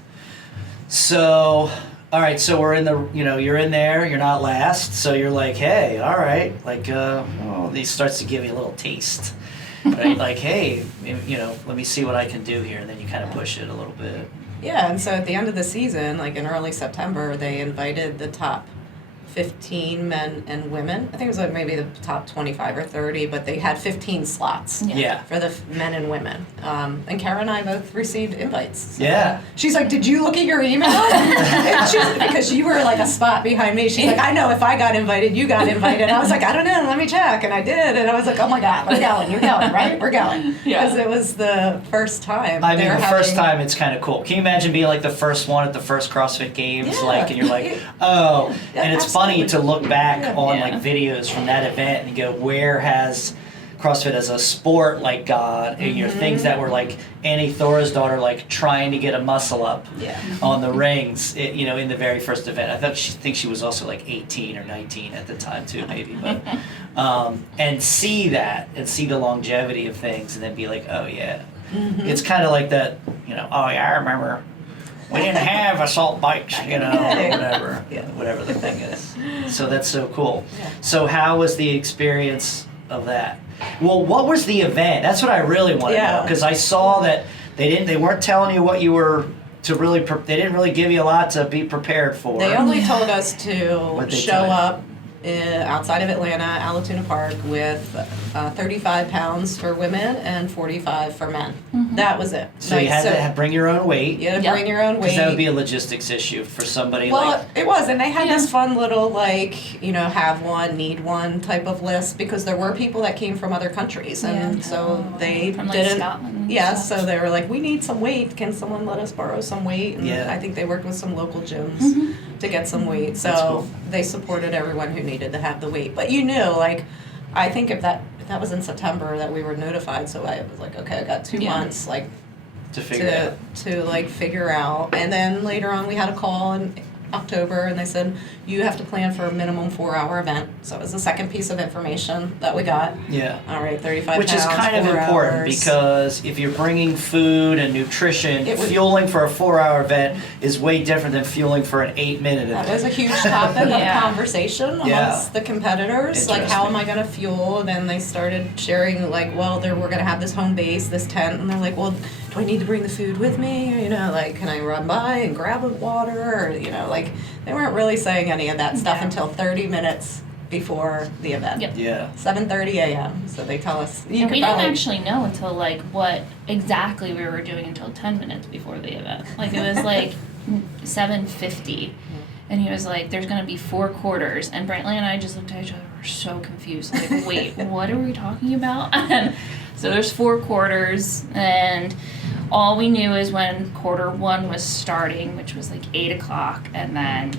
So, all right. So we're in the, you know, you're in there. You're not last. So you're like, hey, all right. Like, oh, he starts to give you a little taste, right? Like, hey, you know, let me see what I can do here, and then you kind of push it a little bit. Yeah, and so at the end of the season, like in early September, they invited the top 15 men and women. I think it was like maybe the top 25 or 30, but they had 15 slots Yeah. for the men and women. And Kara and I both received invites. So Yeah. She's like, did you look at your email? Because you were like a spot behind me. She's like, I know if I got invited, you got invited. I was like, I don't know, let me check. And I did. And I was like, oh my God, we're going, you're going, right? We're going. Yeah. Because it was the first time. I mean, they're the first having- time it's kind of cool. Can you imagine being like the first one at the first CrossFit Games, Yeah. like, and you're like, oh, Yeah, and it's funny to absolutely. look back Yeah. on Yeah. like videos from that event and go, where has CrossFit as a sport like God, and your things that were like Annie Thora's daughter, like trying to get a muscle up Yeah. on the rings, you know, in the very first event. I think she was also like 18 or 19 at the time too, maybe, but and see that and see the longevity of things, and then be like, oh yeah, it's kind of like that, you know. Oh yeah, I remember. We didn't have assault bikes, you know, whatever, whatever the thing is. So that's so cool. Yeah. So how was the experience of that? Well, what was the event? That's what I really want to know, Yeah. because I saw that they weren't telling you what you were to really. They didn't really give you a lot to be prepared for. They only told us to What'd they show tell you? up outside of Atlanta, Alatoona Park, with 35 pounds for women and 45 for men. That was it. So you had to bring your own weight. You had to bring your own weight. Because that would be a logistics issue for somebody Well, like... it was, and they had this fun little, like, you know, have one, need one type of list, because there were people that came from other countries, and so they From, like, didn't. Scotland and Yes, stuff. so they were like, we need some weight. Can someone let us borrow some weight? And Yeah. I think they worked with some local gyms to get some weight. So That's cool. they supported everyone who needed to have the weight. But you knew, like, I think if that was in September that we were notified, so I was like, okay, I got 2 months, like, to figure it out. to like figure out. And then later on we had a call in October, and they said you have to plan for a minimum 4-hour event. So it was the second piece of information that we got. Yeah. All right, 35 Which pounds, is kind of 4 important hours. because if you're bringing food and nutrition, It would- fueling for a 4-hour event is way different than fueling for an 8-minute event. That was a huge topic Yeah. of conversation amongst Yeah. the competitors. Like, how am I going to fuel? And then they started sharing, like, well, we're going to have this home base, this tent. And they're like, well, do I need to bring the food with me? Or, you know, like, can I run by and grab a water? Or, you know, like, they weren't really saying any of that stuff until 30 minutes before the event. Yep. Yeah. 7:30 a.m. So they tell us. You And could we didn't probably- actually know until like what exactly we were doing until 10 minutes before the event. Like it was like 7:50, and he was like, "There's gonna be 4 quarters," and Brantlee and I just looked at each other. We're so confused. Like, wait, what are we talking about? And so there's 4 quarters, and all we knew is when quarter 1 was starting, which was like 8:00, and then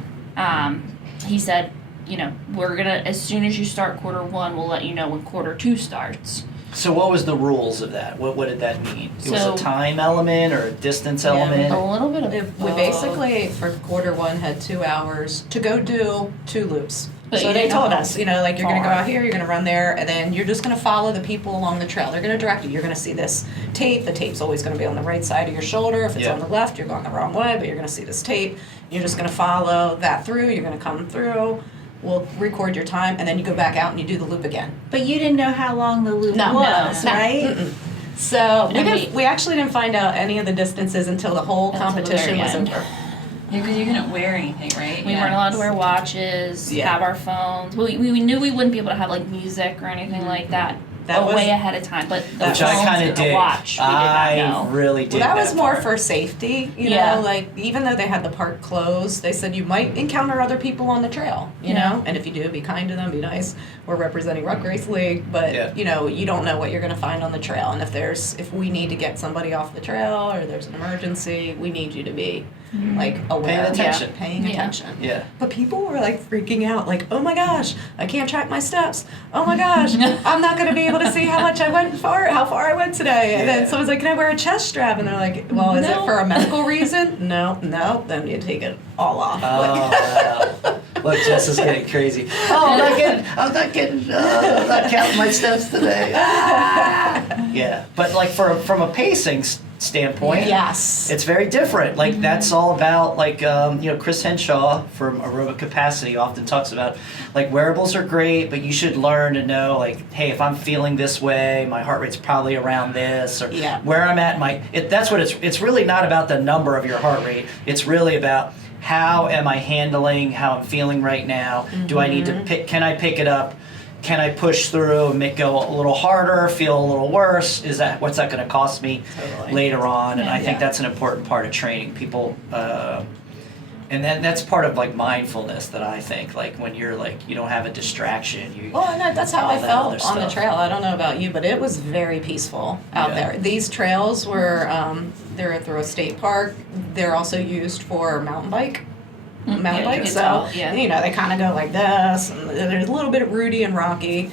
he said, you know, we're gonna, as soon as you start quarter 1, we'll let you know when quarter 2 starts. So what was the rules of that? What did that mean? It was So- a time element or a distance element? A little bit of We basically, for quarter 1, had 2 hours to go do 2 loops. But So you they didn't told know us, you know, like, you're going to go far. out here, you're going to run there, and then you're just going to follow the people along the trail. They're going to direct you. You're going to see this tape. The tape's always going to be on the right side of your shoulder. If it's Yeah. on the left, you're going the wrong way, but you're going to see this tape. You're just going to follow that through. You're going to come through. We'll record your time, and then you go back out and you do the loop again. But you didn't know how long the loop No. was, No. right? Mm-mm. So And we actually didn't find out any of the distances until the whole Until the competition very was end. over. Yeah, because you couldn't wear anything, right? We weren't allowed to wear watches, Yeah. have our phones. We knew we wouldn't be able to have like music or anything like that, That was- way ahead of time. But the Which I phones kind and of the did. watch, we did not I know. really did. Well, that was more part. for safety, you Yeah. know, like, even though they had the park closed, they said you might encounter other people on the trail, you Yeah. know, and if you do, be kind to them, be nice. We're representing Ruck Race League, but, Yeah. you know, you don't know what you're gonna find on the trail, and if we need to get somebody off the trail, or there's an emergency, we need you to be, like, aware. Paying attention. Paying Yeah. attention. Yeah. But people were like freaking out, like, oh my gosh, I can't track my steps. Oh my gosh, I'm not gonna be able to see how far I went today. And Yeah. then someone's like, can I wear a chest strap? And they're like, well, is it No. for a medical reason? No, then you take it all off. Oh, wow. Look, Jess is getting crazy. Oh, I'm not counting my steps today. Yeah, but like from a pacing standpoint, Yes. it's very different. Like that's all about like you know, Chris Henshaw from Aerobic Capacity often talks about like wearables are great, but you should learn to know like, hey, if I'm feeling this way, my heart rate's probably around this, or Yeah. where I'm at. That's what it's really not about the number of your heart rate. It's really about how am I handling how I'm feeling right now. Do I need to pick? Can I pick it up? Can I push through and make go a little harder, feel a little worse? What's that going to cost me Totally. later on? And I think Yeah. that's an important part of training people. And that's part of like mindfulness that I think like when you're like you don't have a distraction. Well, and that's how all I that felt other on the stuff. trail. I don't know about you, but it was very peaceful out Yeah. there. These trails were, they're through a state park. They're also used for mountain bike. Yeah, Mountain you bike, can so tell, yeah. you know they kind of go like this, and there's a little bit of rooty and rocky,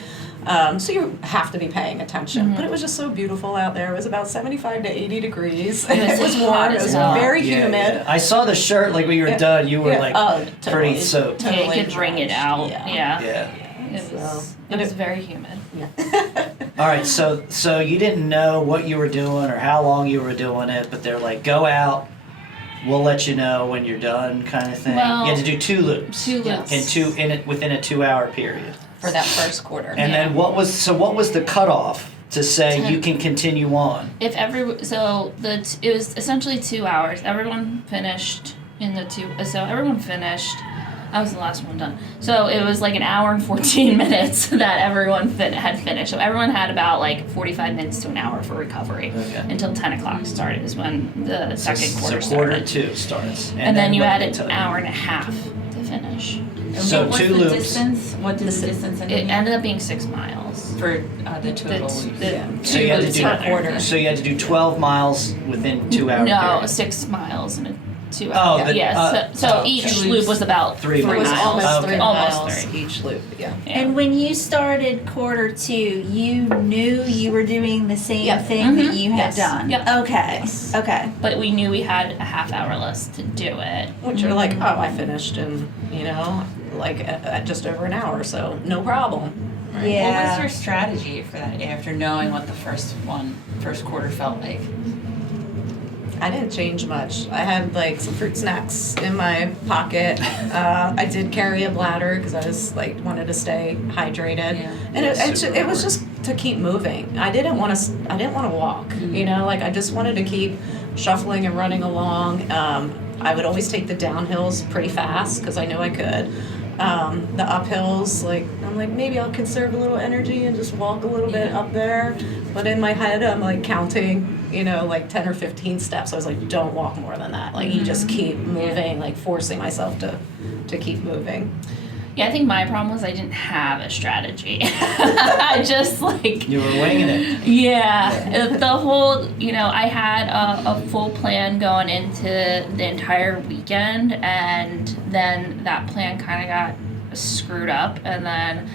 so you have to be paying attention. But it was just so beautiful out there. It was about 75 to 80 degrees. It was warm. hot It as was hell. very Yeah, humid. yeah. I saw the shirt like when you were Yeah. done. You were Yeah. like Oh, totally. pretty soaked. Yeah, you Totally could wring it drenched. out. Yeah. Yeah. Yeah. It was, So- it was very humid. All right, so you didn't know what you were doing or how long you were doing it, but they're like, go out. We'll let you know when you're done, kind of thing. Well, you had to do 2 loops. 2 Yes. loops. Within a 2-hour period. For that first quarter. And then what was the cutoff to say 10. you can continue on? It was essentially 2 hours. Everyone finished in the 2. So everyone finished. I was the last one done. So it was like an hour and 14 minutes that everyone had finished. So everyone had about like 45 minutes to an hour for recovery until 10 o'clock started is when the second quarter So quarter started. 2 starts. And then you what had did an they tell you? hour and a half to finish. So What's 2 the loops. distance? What did the distance end up It being? ended up being 6 miles. For the total. So you had to do quarter. So you had to do 12 miles within 2 hours. No, 6 miles in a 2 hour. Oh, So each two loop was about 3 It was miles. almost Okay. 3 Almost miles 3. each loop, yeah. Yeah. And when you started quarter 2, you knew you were doing the same Yeah. thing that Mhm. you had Yes. done. Yep. Okay. Yes. Okay. But we knew we had a half hour less to do it. Which are like, oh, I finished in, like at just over an hour, so no problem. Right? Yeah. What was your strategy for that after knowing what the first quarter felt like? I didn't change much. I had like some fruit snacks in my pocket. I did carry a bladder because I was like wanted to stay hydrated, Yeah. and That's super it was just to keep moving. I didn't want to walk. Like I just wanted to keep shuffling and running along. I would always take the downhills pretty fast because I knew I could. The uphills, I'm like, maybe I'll conserve a little energy and just walk a little bit up there. But in my head, I'm like counting, like 10 or 15 steps. I was like, don't walk more than that. Like, you just keep moving, like forcing myself to keep moving. Yeah, I think my problem was I didn't have a strategy. I just You were winging it. the whole, I had a full plan going into the entire weekend, and then that plan kind of got screwed up, and then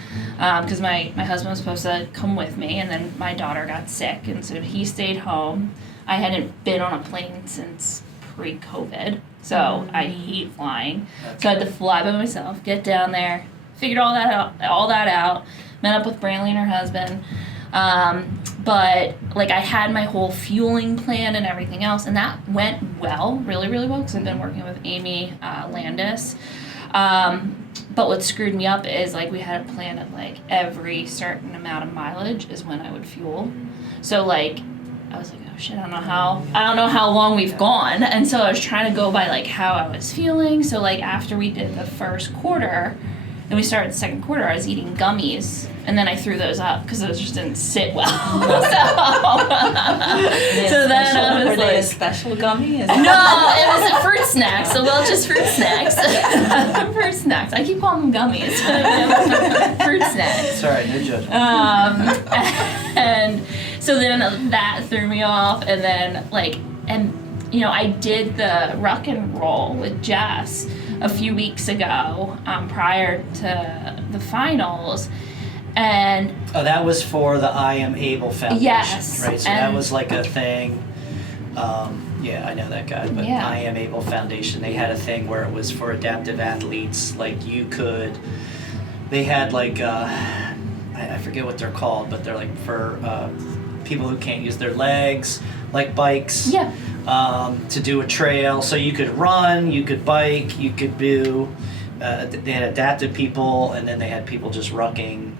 because my husband was supposed to come with me, and then my daughter got sick, and so he stayed home. I hadn't been on a plane since pre-COVID, so I hate flying. So I had to fly by myself, get down there, figured all that out, met up with Brantlee and her husband. But I had my whole fueling plan and everything else, and that went well, really, really well, because I've been working with Amy Landis. But what screwed me up is we had a plan of every certain amount of mileage is when I would fuel. So I was like, oh shit, I don't know how long we've gone. And so I was trying to go by how I was feeling. So after we did the first quarter and we started the second quarter, I was eating gummies, and then I threw those up because those just didn't sit well. So then I was Were they a like, special gummy? no, it was a fruit snack. So just fruit snacks. Fruit snacks. I keep calling them gummies. Fruit snacks. Sorry, no judgment. And so then that threw me off, and then I did the Ruck and Roll with Jess a few weeks ago, prior to the finals, and That was for the I Am Able Foundation, Yes, right? So that and- was a thing. Yeah, I know that guy, but Yeah. I Am Able Foundation, they had a thing where it was for adaptive athletes. They had I forget what they're called, but they're for people who can't use their legs, like bikes. yeah, To do a trail, so you could run, you could bike, you could do. They had adapted people, and then they had people just rucking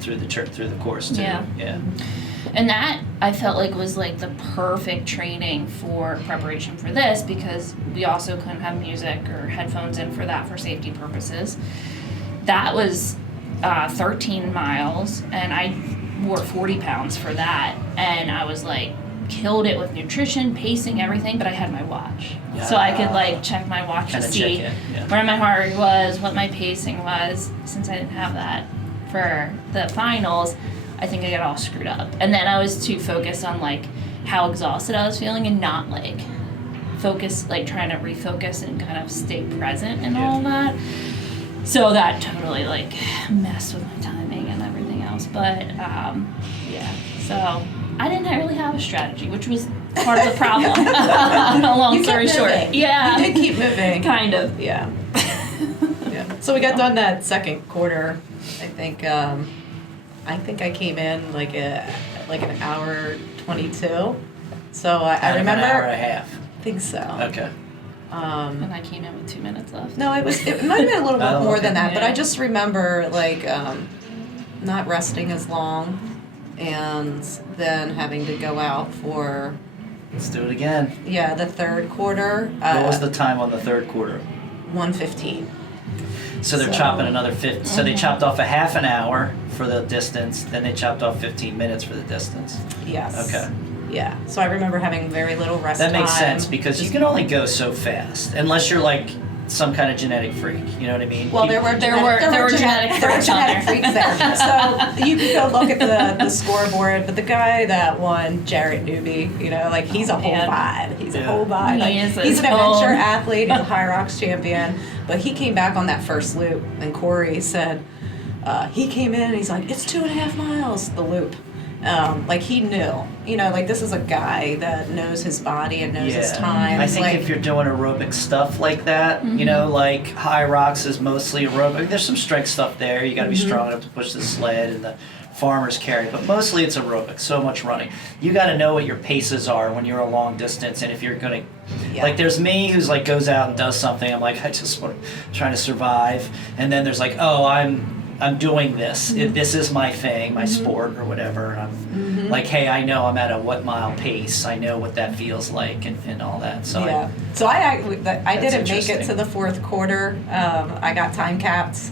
through the course too. Yeah. And that I felt was the perfect training for preparation for this, because we also couldn't have music or headphones in for that for safety purposes. That was 13 miles, and I wore 40 pounds for that, and I was killed it with nutrition, pacing, everything, but I had my watch. So I could check my watch to Kinda see check in, yeah. where my heart rate was, what my pacing was. Since I didn't have that for the finals, I think I got all screwed up. And then I was too focused on how exhausted I was feeling, and not focus, trying to refocus and kind of stay present and all that. So that totally messed with my timing and everything else. But so I didn't really have a strategy, which was part of the problem. Long You story kept short, moving. yeah, You did keep moving. kind of. Yeah. Yeah. So we got done that second quarter. I think I came in an hour 22. So I remember. An hour and a half. I think so. Okay. And I came in with 2 minutes left. No, it might have been a little bit Oh, more okay. than that, but Yeah. I just remember not resting as long, and then having to go out for Let's do it again. the third quarter. What was the time on the third quarter? 1:15. So they're chopping another 50. So they chopped off a half an hour for the distance, then they chopped off 15 minutes for the distance. Yes. Okay. Yeah. So I remember having very little rest That makes time. sense because you can only go so fast unless you're like some kind of genetic freak. You know what I mean? Well, there were genetic freaks there. So you can go look at the scoreboard. But the guy that won, Jarrett Newby, you know, like he's a whole vibe. He's a whole vibe. Like, he's an adventure athlete. He's a high rocks champion. But he came back on that first loop, and Corey said he came in and he's like, "It's 2.5 miles the loop." Like he knew, you know, like this is a guy that knows his body and knows his time. I think if you're doing aerobic stuff like that, you know, like high rocks is mostly aerobic. There's some strength stuff there. You got to be strong enough to push the sled and the farmer's carry, but mostly it's aerobic. So much running. You got to know what your paces are when you're a long distance, and if you're gonna, like, there's me who's like goes out and does something. I'm like, I just want trying to survive, and then there's like, oh, I'm doing this. This is my thing, my sport or whatever. And I'm like, hey, I know I'm at a what mile pace. I know what that feels like and all that. So So I didn't make it to the fourth quarter. I got time capped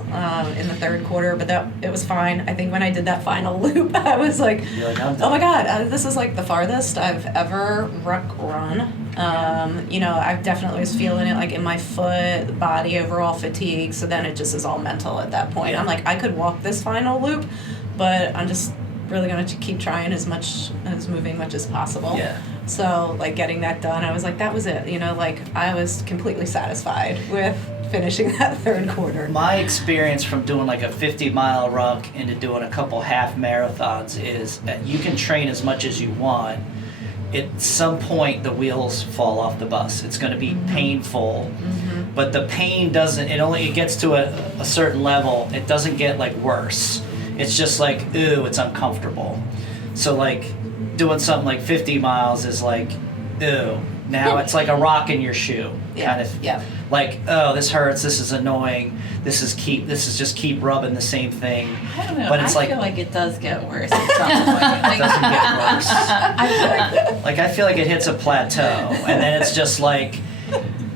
in the third quarter, but it was fine. I think when I did that final loop, I was like, oh my God, this is like the farthest I've ever ruck run. You know, I definitely was feeling it like in my foot, body, overall fatigue. So then it just is all mental at that point. I'm like, I could walk this final loop, but I'm just really going to keep trying as moving much as possible. So like getting that done, I was like, that was it. You know, like I was completely satisfied with finishing that third quarter. My experience from doing like a 50-mile ruck into doing a couple half marathons is that you can train as much as you want. At some point the wheels fall off the bus. It's going to be painful, but the pain it gets to a certain level. It doesn't get like worse. It's just like, ooh, it's uncomfortable. So like doing something like 50 miles is like, ooh, now it's like a rock in your shoe kind of. Like, oh, this hurts, this is annoying, this is just keep rubbing the same thing. I don't know. But it's I feel like it does get worse at some point. It doesn't get worse. I feel like it hits a plateau, and then it's just like,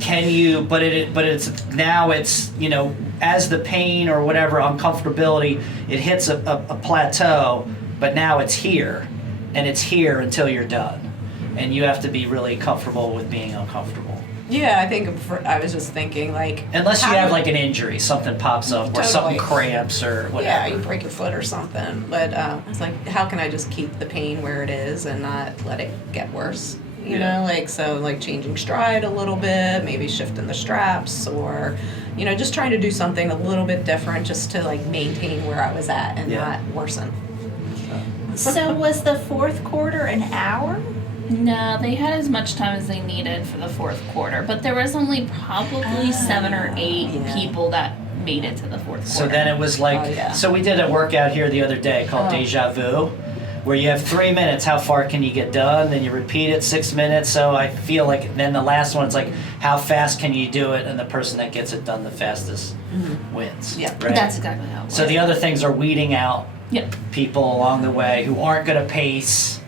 it's now it's, you know, as the pain or whatever uncomfortability, it hits a plateau, but now it's here, and it's here until you're done, and you have to be really comfortable with being uncomfortable. Yeah, I think I was just thinking like, unless you have like an injury, something pops up or something cramps or whatever. Yeah, you break your foot or something. But I was like, how can I just keep the pain where it is and not let it get worse? You know, like, so like changing stride a little bit, maybe shifting the straps, or, you know, just trying to do something a little bit different just to like maintain where I was at and not worsen. So was the fourth quarter an hour? No, they had as much time as they needed for the fourth quarter, but there was only probably 7 or 8 people that made it to the fourth quarter. So then it was like, so we did a workout here the other day called Deja Vu, where you have 3 minutes, how far can you get done? Then you repeat it 6 minutes. So I feel like then the last one, it's like, how fast can you do it? And the person that gets it done the fastest wins. Yeah, right? That's exactly how it was. So the other things are weeding out people along the way who aren't going to pace.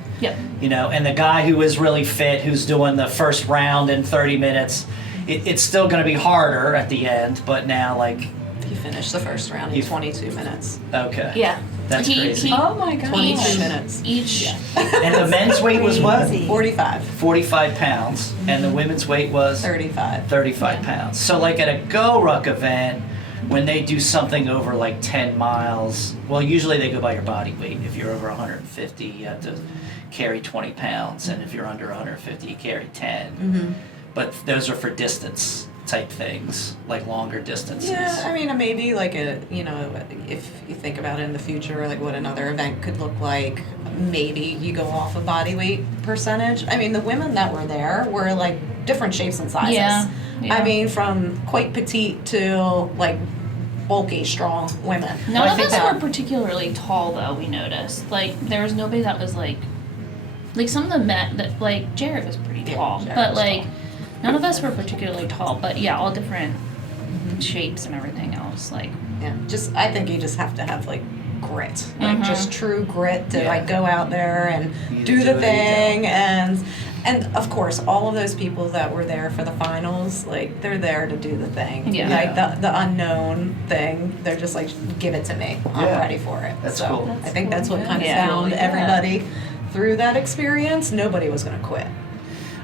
You know, and the guy who is really fit, who's doing the first round in 30 minutes, it's still going to be harder at the end, but now, like... He finished the first round in 22 minutes. Okay. Yeah. That's crazy. Oh my god. 22 minutes. Each. And the men's weight was what? 45. 45 pounds. And the women's weight was? 35. 35 pounds. So like at a GORuck event, when they do something over like 10 miles, well, usually they go by your body weight. If you're over 150, you have to carry 20 pounds. And if you're under 150, you carry 10. But those are for distance type things, like longer distances. Yeah, I mean, maybe like if you think about it in the future, like what another event could look like, maybe you go off a body weight percentage. I mean, the women that were there were like different shapes and sizes. Yeah. I mean, from quite petite to like bulky, strong women. None of us were particularly tall, though, we noticed. Like, there was nobody that was like some of the men, that like, Jared was pretty tall, but like, none of us were particularly tall, but yeah, all different shapes and everything else. Like, I think you just have to have like grit, like just true grit to like go out there and do the thing. And And of course, all of those people that were there for the finals, like, they're there to do the thing. Yeah. Like, the unknown thing, they're just like, give it to me. I'm Yeah. ready for it. That's so cool. I think that's what kind of Yeah. found Yeah. everybody through that experience. Nobody was going to quit.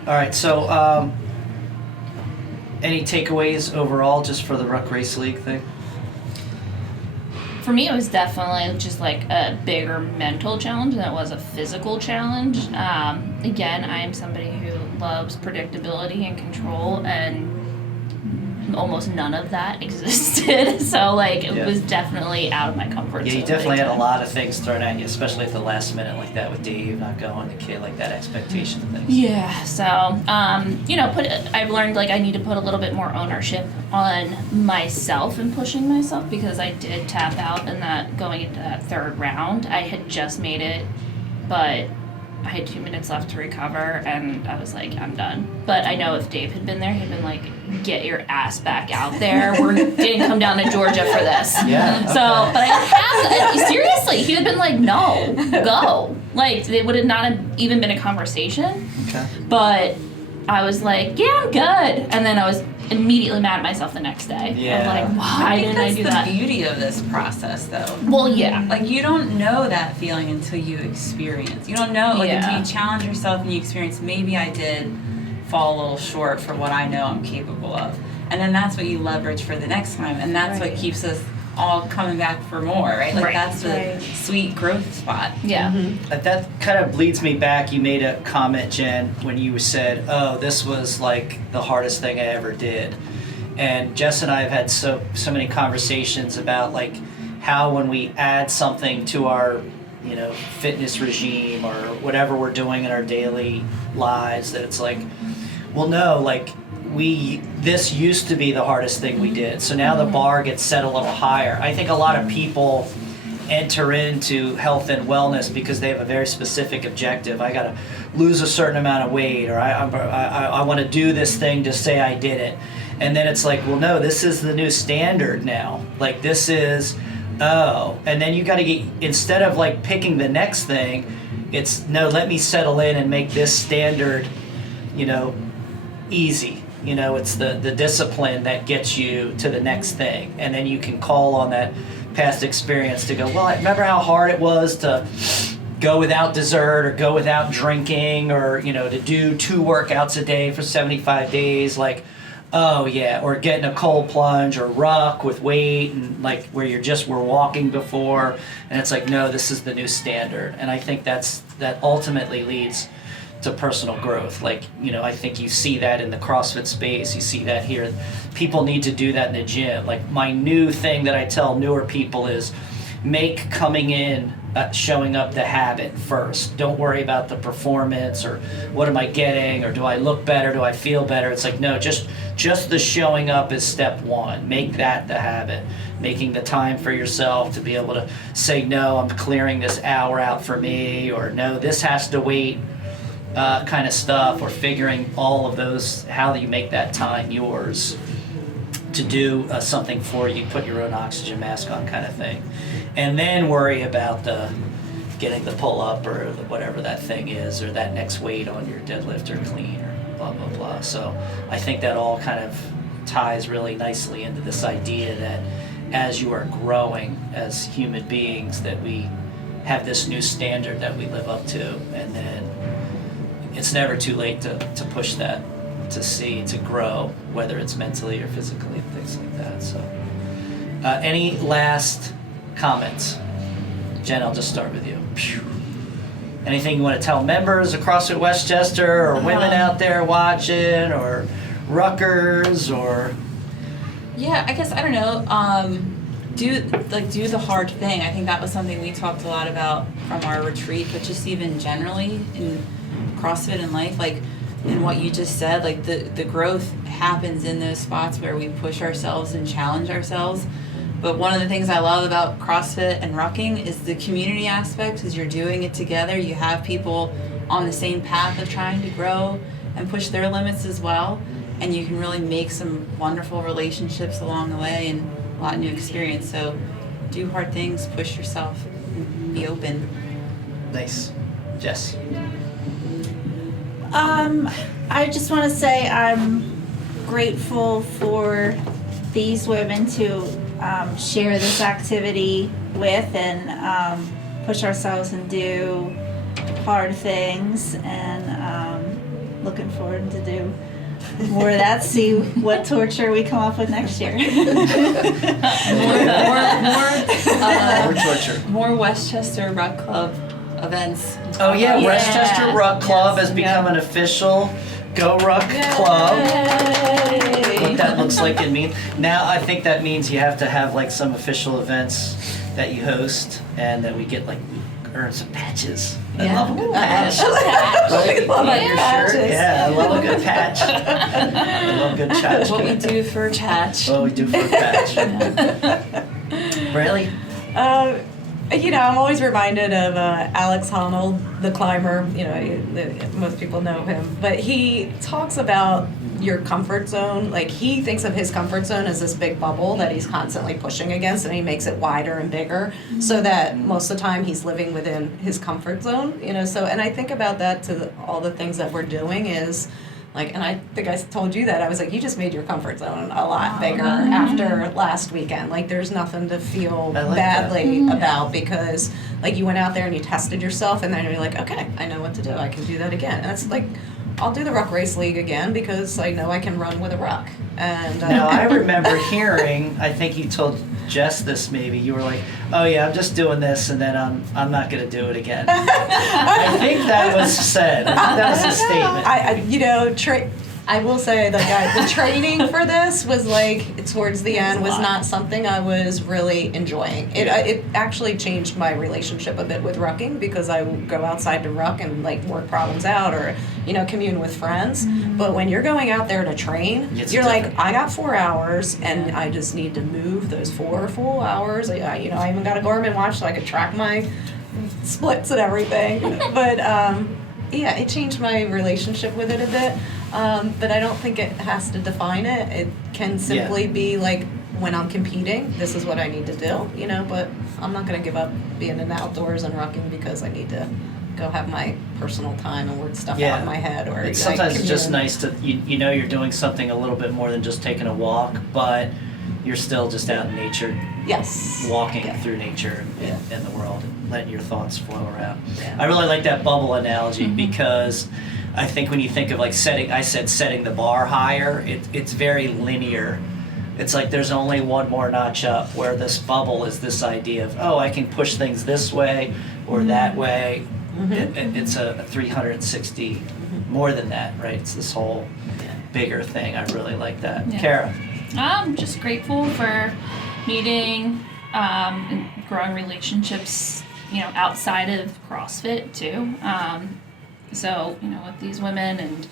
All right, so any takeaways overall just for the Ruck Race League thing? For me, it was definitely just like a bigger mental challenge than it was a physical challenge. Again, I am somebody who loves predictability and control, and almost none of that existed. So, like, it Yeah. was definitely out of my comfort Yeah, zone. you definitely big had a time. lot of things thrown at you, especially at the last minute like that with Dave not going, the kid, like that expectation of things. Yeah, so I've learned like I need to put a little bit more ownership on myself and pushing myself, because I did tap out in that going into that third round. I had just made it, but I had 2 minutes left to recover, and I was like, I'm done. But I know if Dave had been there, he'd been like, get your ass back out there. We didn't come down to Georgia for this. Yeah. So, but I have, seriously, he would have been like, no, go. Like, it would have not have even been a conversation. Okay. But I was like, yeah, I'm good. And then I was immediately mad at myself the next day. Yeah. I was like, why didn't I do that's that? the beauty of this process, though. Well, yeah. Like, you don't know that feeling until you experience. You don't know, like, Yeah. until you challenge yourself and you experience, maybe I did fall a little short for what I know I'm capable of. And then that's what you leverage for the next time. And that's Right. what keeps us all coming back for more, right? Like, Right. that's the Right. sweet growth spot. Yeah. That kind of leads me back. You made a comment, Jen, when you said, oh, this was like the hardest thing I ever did. And Jess and I have had so many conversations about like how when we add something to our, fitness regime or whatever we're doing in our daily lives, that it's like, well, no, like this used to be the hardest thing we did. So now the bar gets set a little higher. I think a lot of people enter into health and wellness because they have a very specific objective. I got to lose a certain amount of weight, or I want to do this thing to say I did it. And then it's like, well, no, this is the new standard now. Like, this is, and then you got to get, instead of like picking the next thing, it's, no, let me settle in and make this standard, easy. It's the discipline that gets you to the next thing. And then you can call on that past experience to go, well, I remember how hard it was to go without dessert or go without drinking, or, to do 2 workouts a day for 75 days. Like, oh yeah, or getting a cold plunge or ruck with weight, and like where we're walking before, and it's like, no, this is the new standard. And I think that ultimately leads to personal growth. Like, I think you see that in the CrossFit space, you see that here. People need to do that in the gym. Like, my new thing that I tell newer people is make coming in, showing up the habit first. Don't worry about the performance or what am I getting, or do I look better, do I feel better. It's like, no, just the showing up is step 1. Make that the habit. Making the time for yourself to be able to say, no, I'm clearing this hour out for me, or no, this has to wait, kind of stuff, or figuring all of those, how you make that time yours to do something for you, put your own oxygen mask on, kind of thing. And then worry about getting the pull up or whatever that thing is, or that next weight on your deadlift or clean or blah, blah, blah. So I think that all kind of ties really nicely into this idea that as you are growing as human beings, that we have this new standard that we live up to, and then it's never too late to push that, to grow, whether it's mentally or physically, and things like that. So any last comments? Jen, I'll just start with you. Anything you want to tell members of CrossFit West Chester, or women out there watching, or ruckers, or? Yeah, I guess, I don't know, do the hard thing. I think that was something we talked a lot about from our retreat, but just even generally in CrossFit and life, like in what you just said, like the growth happens in those spots where we push ourselves and challenge ourselves. But one of the things I love about CrossFit and rucking is the community aspect, because you're doing it together. You have people on the same path of trying to grow and push their limits as well. And you can really make some wonderful relationships along the way and a lot of new experience. So do hard things, push yourself, and be open. Nice. Jess? I just want to say I'm grateful for these women to share this activity with and push ourselves and do hard things, and looking forward to do more of that, see what torture we come up with next year. More torture. More West Chester Ruck Club events. Oh yeah, Yeah. West Chester Ruck Club has Yes. become an official GORuck club. What that looks like and means. Now I think that means you have to have like some official events that you host, and then we get like earn some patches. I love a good patch. Love your patches. Yeah, I love a good patch. I love good patch. What we do for Chatch. What we do for a patch. Really? I'm always reminded of Alex Honnold, the climber. Most people know him, but he talks about your comfort zone. Like, he thinks of his comfort zone as this big bubble that he's constantly pushing against, and he makes it wider and bigger, so that most of the time he's living within his comfort zone. So, and I think about that to all the things that we're doing is. Like, and I think I told you that. I was like, you just made your comfort zone a lot bigger after last weekend. Like, there's nothing to feel I like badly about, because, like, you went out there and you tested yourself, and then you're like, okay, I know what to do. I can do that again. And it's like, I'll do the Ruck Race League again because I know I can run with a ruck. And Now I remember hearing, I think you told Jess this maybe, you were like, oh yeah, I'm just doing this and then I'm not going to do it again. I think that was said. I think that was a statement. I will say that the training for this was like, towards the end, was not something I was really enjoying. It actually changed my relationship a bit with rucking, because I would go outside to ruck and like work problems out, or commune with friends. But when you're going out there to train, you're like, I got 4 hours and I just need to move those 4 full hours. I even got a Garmin watch so I could track my splits and everything. But yeah, it changed my relationship with it a bit. But I don't think it has to define it. It can simply be like, when I'm competing, this is what I need to do, but I'm not going to give up being in the outdoors and rucking because I need to go have my personal time and work stuff out in my head. Or Sometimes it's just nice to, you're doing something a little bit more than just taking a walk, but you're still just out in nature. Yes. Walking through nature in the world and letting your thoughts flow around. Yeah. I really like that bubble analogy, because I think when you think of like setting the bar higher, it's very linear. It's like there's only one more notch up, where this bubble is this idea of, I can push things this way or that way. It's a 360, more than that, right? It's this whole bigger thing. I really like that. Yeah. Kara? I'm just grateful for meeting and growing relationships, outside of CrossFit too. So, with these women and,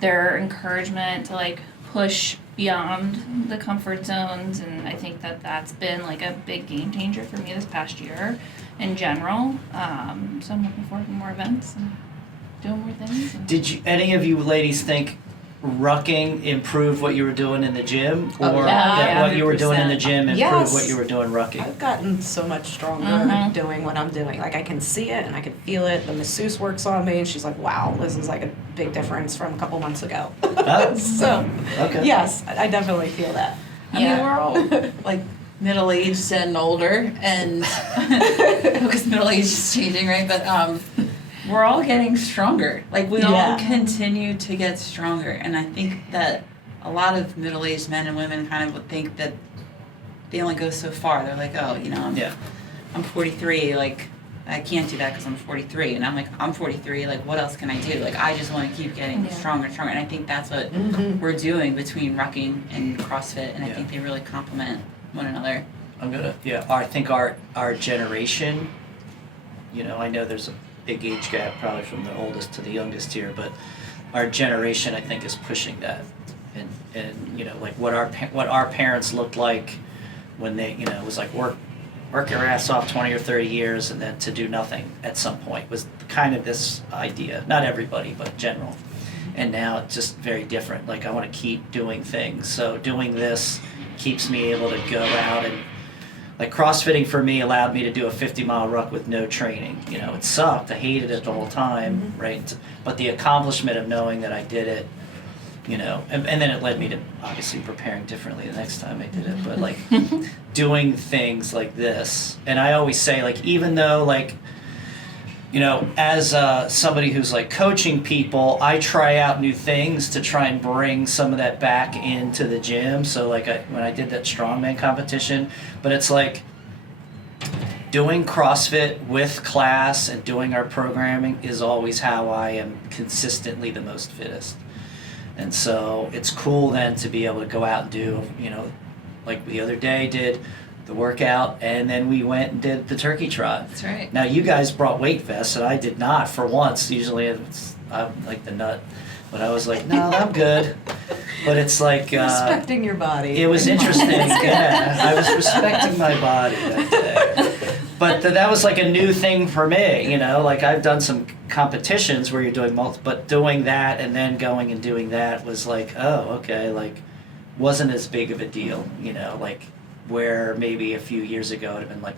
their encouragement to like push beyond the comfort zones. And I think that that's been like a big game changer for me this past year in general. So I'm looking forward to more events and doing more things. Did any of you ladies think rucking improved what you were doing in the gym, or that what you were doing in the gym improved what you were doing rucking? I've gotten so much stronger doing what I'm doing. Like, I can see it and I can feel it. The masseuse works on me and she's like, wow, this is like a big difference from a couple months ago. So, yes, I definitely feel that. I mean, we're all like middle-aged and older, and because middle age is changing, right? But we're all getting stronger. Like, we all continue to get stronger, and I think that a lot of middle-aged men and women kind of would think that they only go so far. They're like, I'm 43, like, I can't do that because I'm 43. And I'm like, I'm 43, like, what else can I do? Like, I just want to keep getting stronger and stronger. And I think that's what we're doing between rucking and CrossFit, and I think they really complement one another. I think our generation, I know there's a big age gap probably from the oldest to the youngest here, but our generation, I think, is pushing that. And like what our parents looked like when they, it was like work your ass off 20 or 30 years and then to do nothing at some point was kind of this idea. Not everybody, but general. And now it's just very different. Like, I want to keep doing things. So doing this keeps me able to go out and like CrossFitting for me allowed me to do a 50-mile ruck with no training. You know, it sucked. I hated it the whole time, right? But the accomplishment of knowing that I did it, you know, and then it led me to obviously preparing differently the next time I did it. But like doing things like this, and I always say, like, even though, like, you know, as somebody who's like coaching people, I try out new things to try and bring some of that back into the gym. So like when I did that strongman competition, but it's like doing CrossFit with class and doing our programming is always how I am consistently the most fittest. And so it's cool then to be able to go out and do, you know, like the other day did the workout, and then we went and did the turkey trot. That's right. Now you guys brought weight vests, and I did not for once. Usually I'm like the nut, but I was like, no, I'm good. But it's like Respecting your body. it was interesting. Yeah, I was respecting my body that day. But that was like a new thing for me, you know. Like I've done some competitions where you're doing but doing that and then going and doing that was like, oh, okay, like wasn't as big of a deal, you know, like. Where maybe a few years ago it would have been like,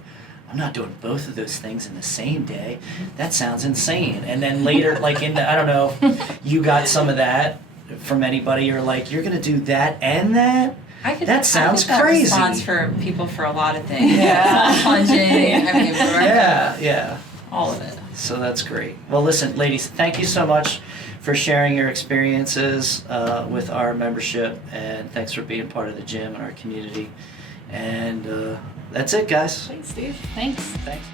I'm not doing both of those things in the same day. That sounds insane. And then later, like I don't know, you got some of that from anybody. You're like, you're gonna do that and that? That sounds crazy. Response for people for a lot of things. Yeah, plunging, having a workout. Yeah. All of it. So that's great. Well, listen, ladies, thank you so much for sharing your experiences with our membership, and thanks for being part of the gym and our community. And that's it, guys. Thanks, Steve. Thanks. Thanks.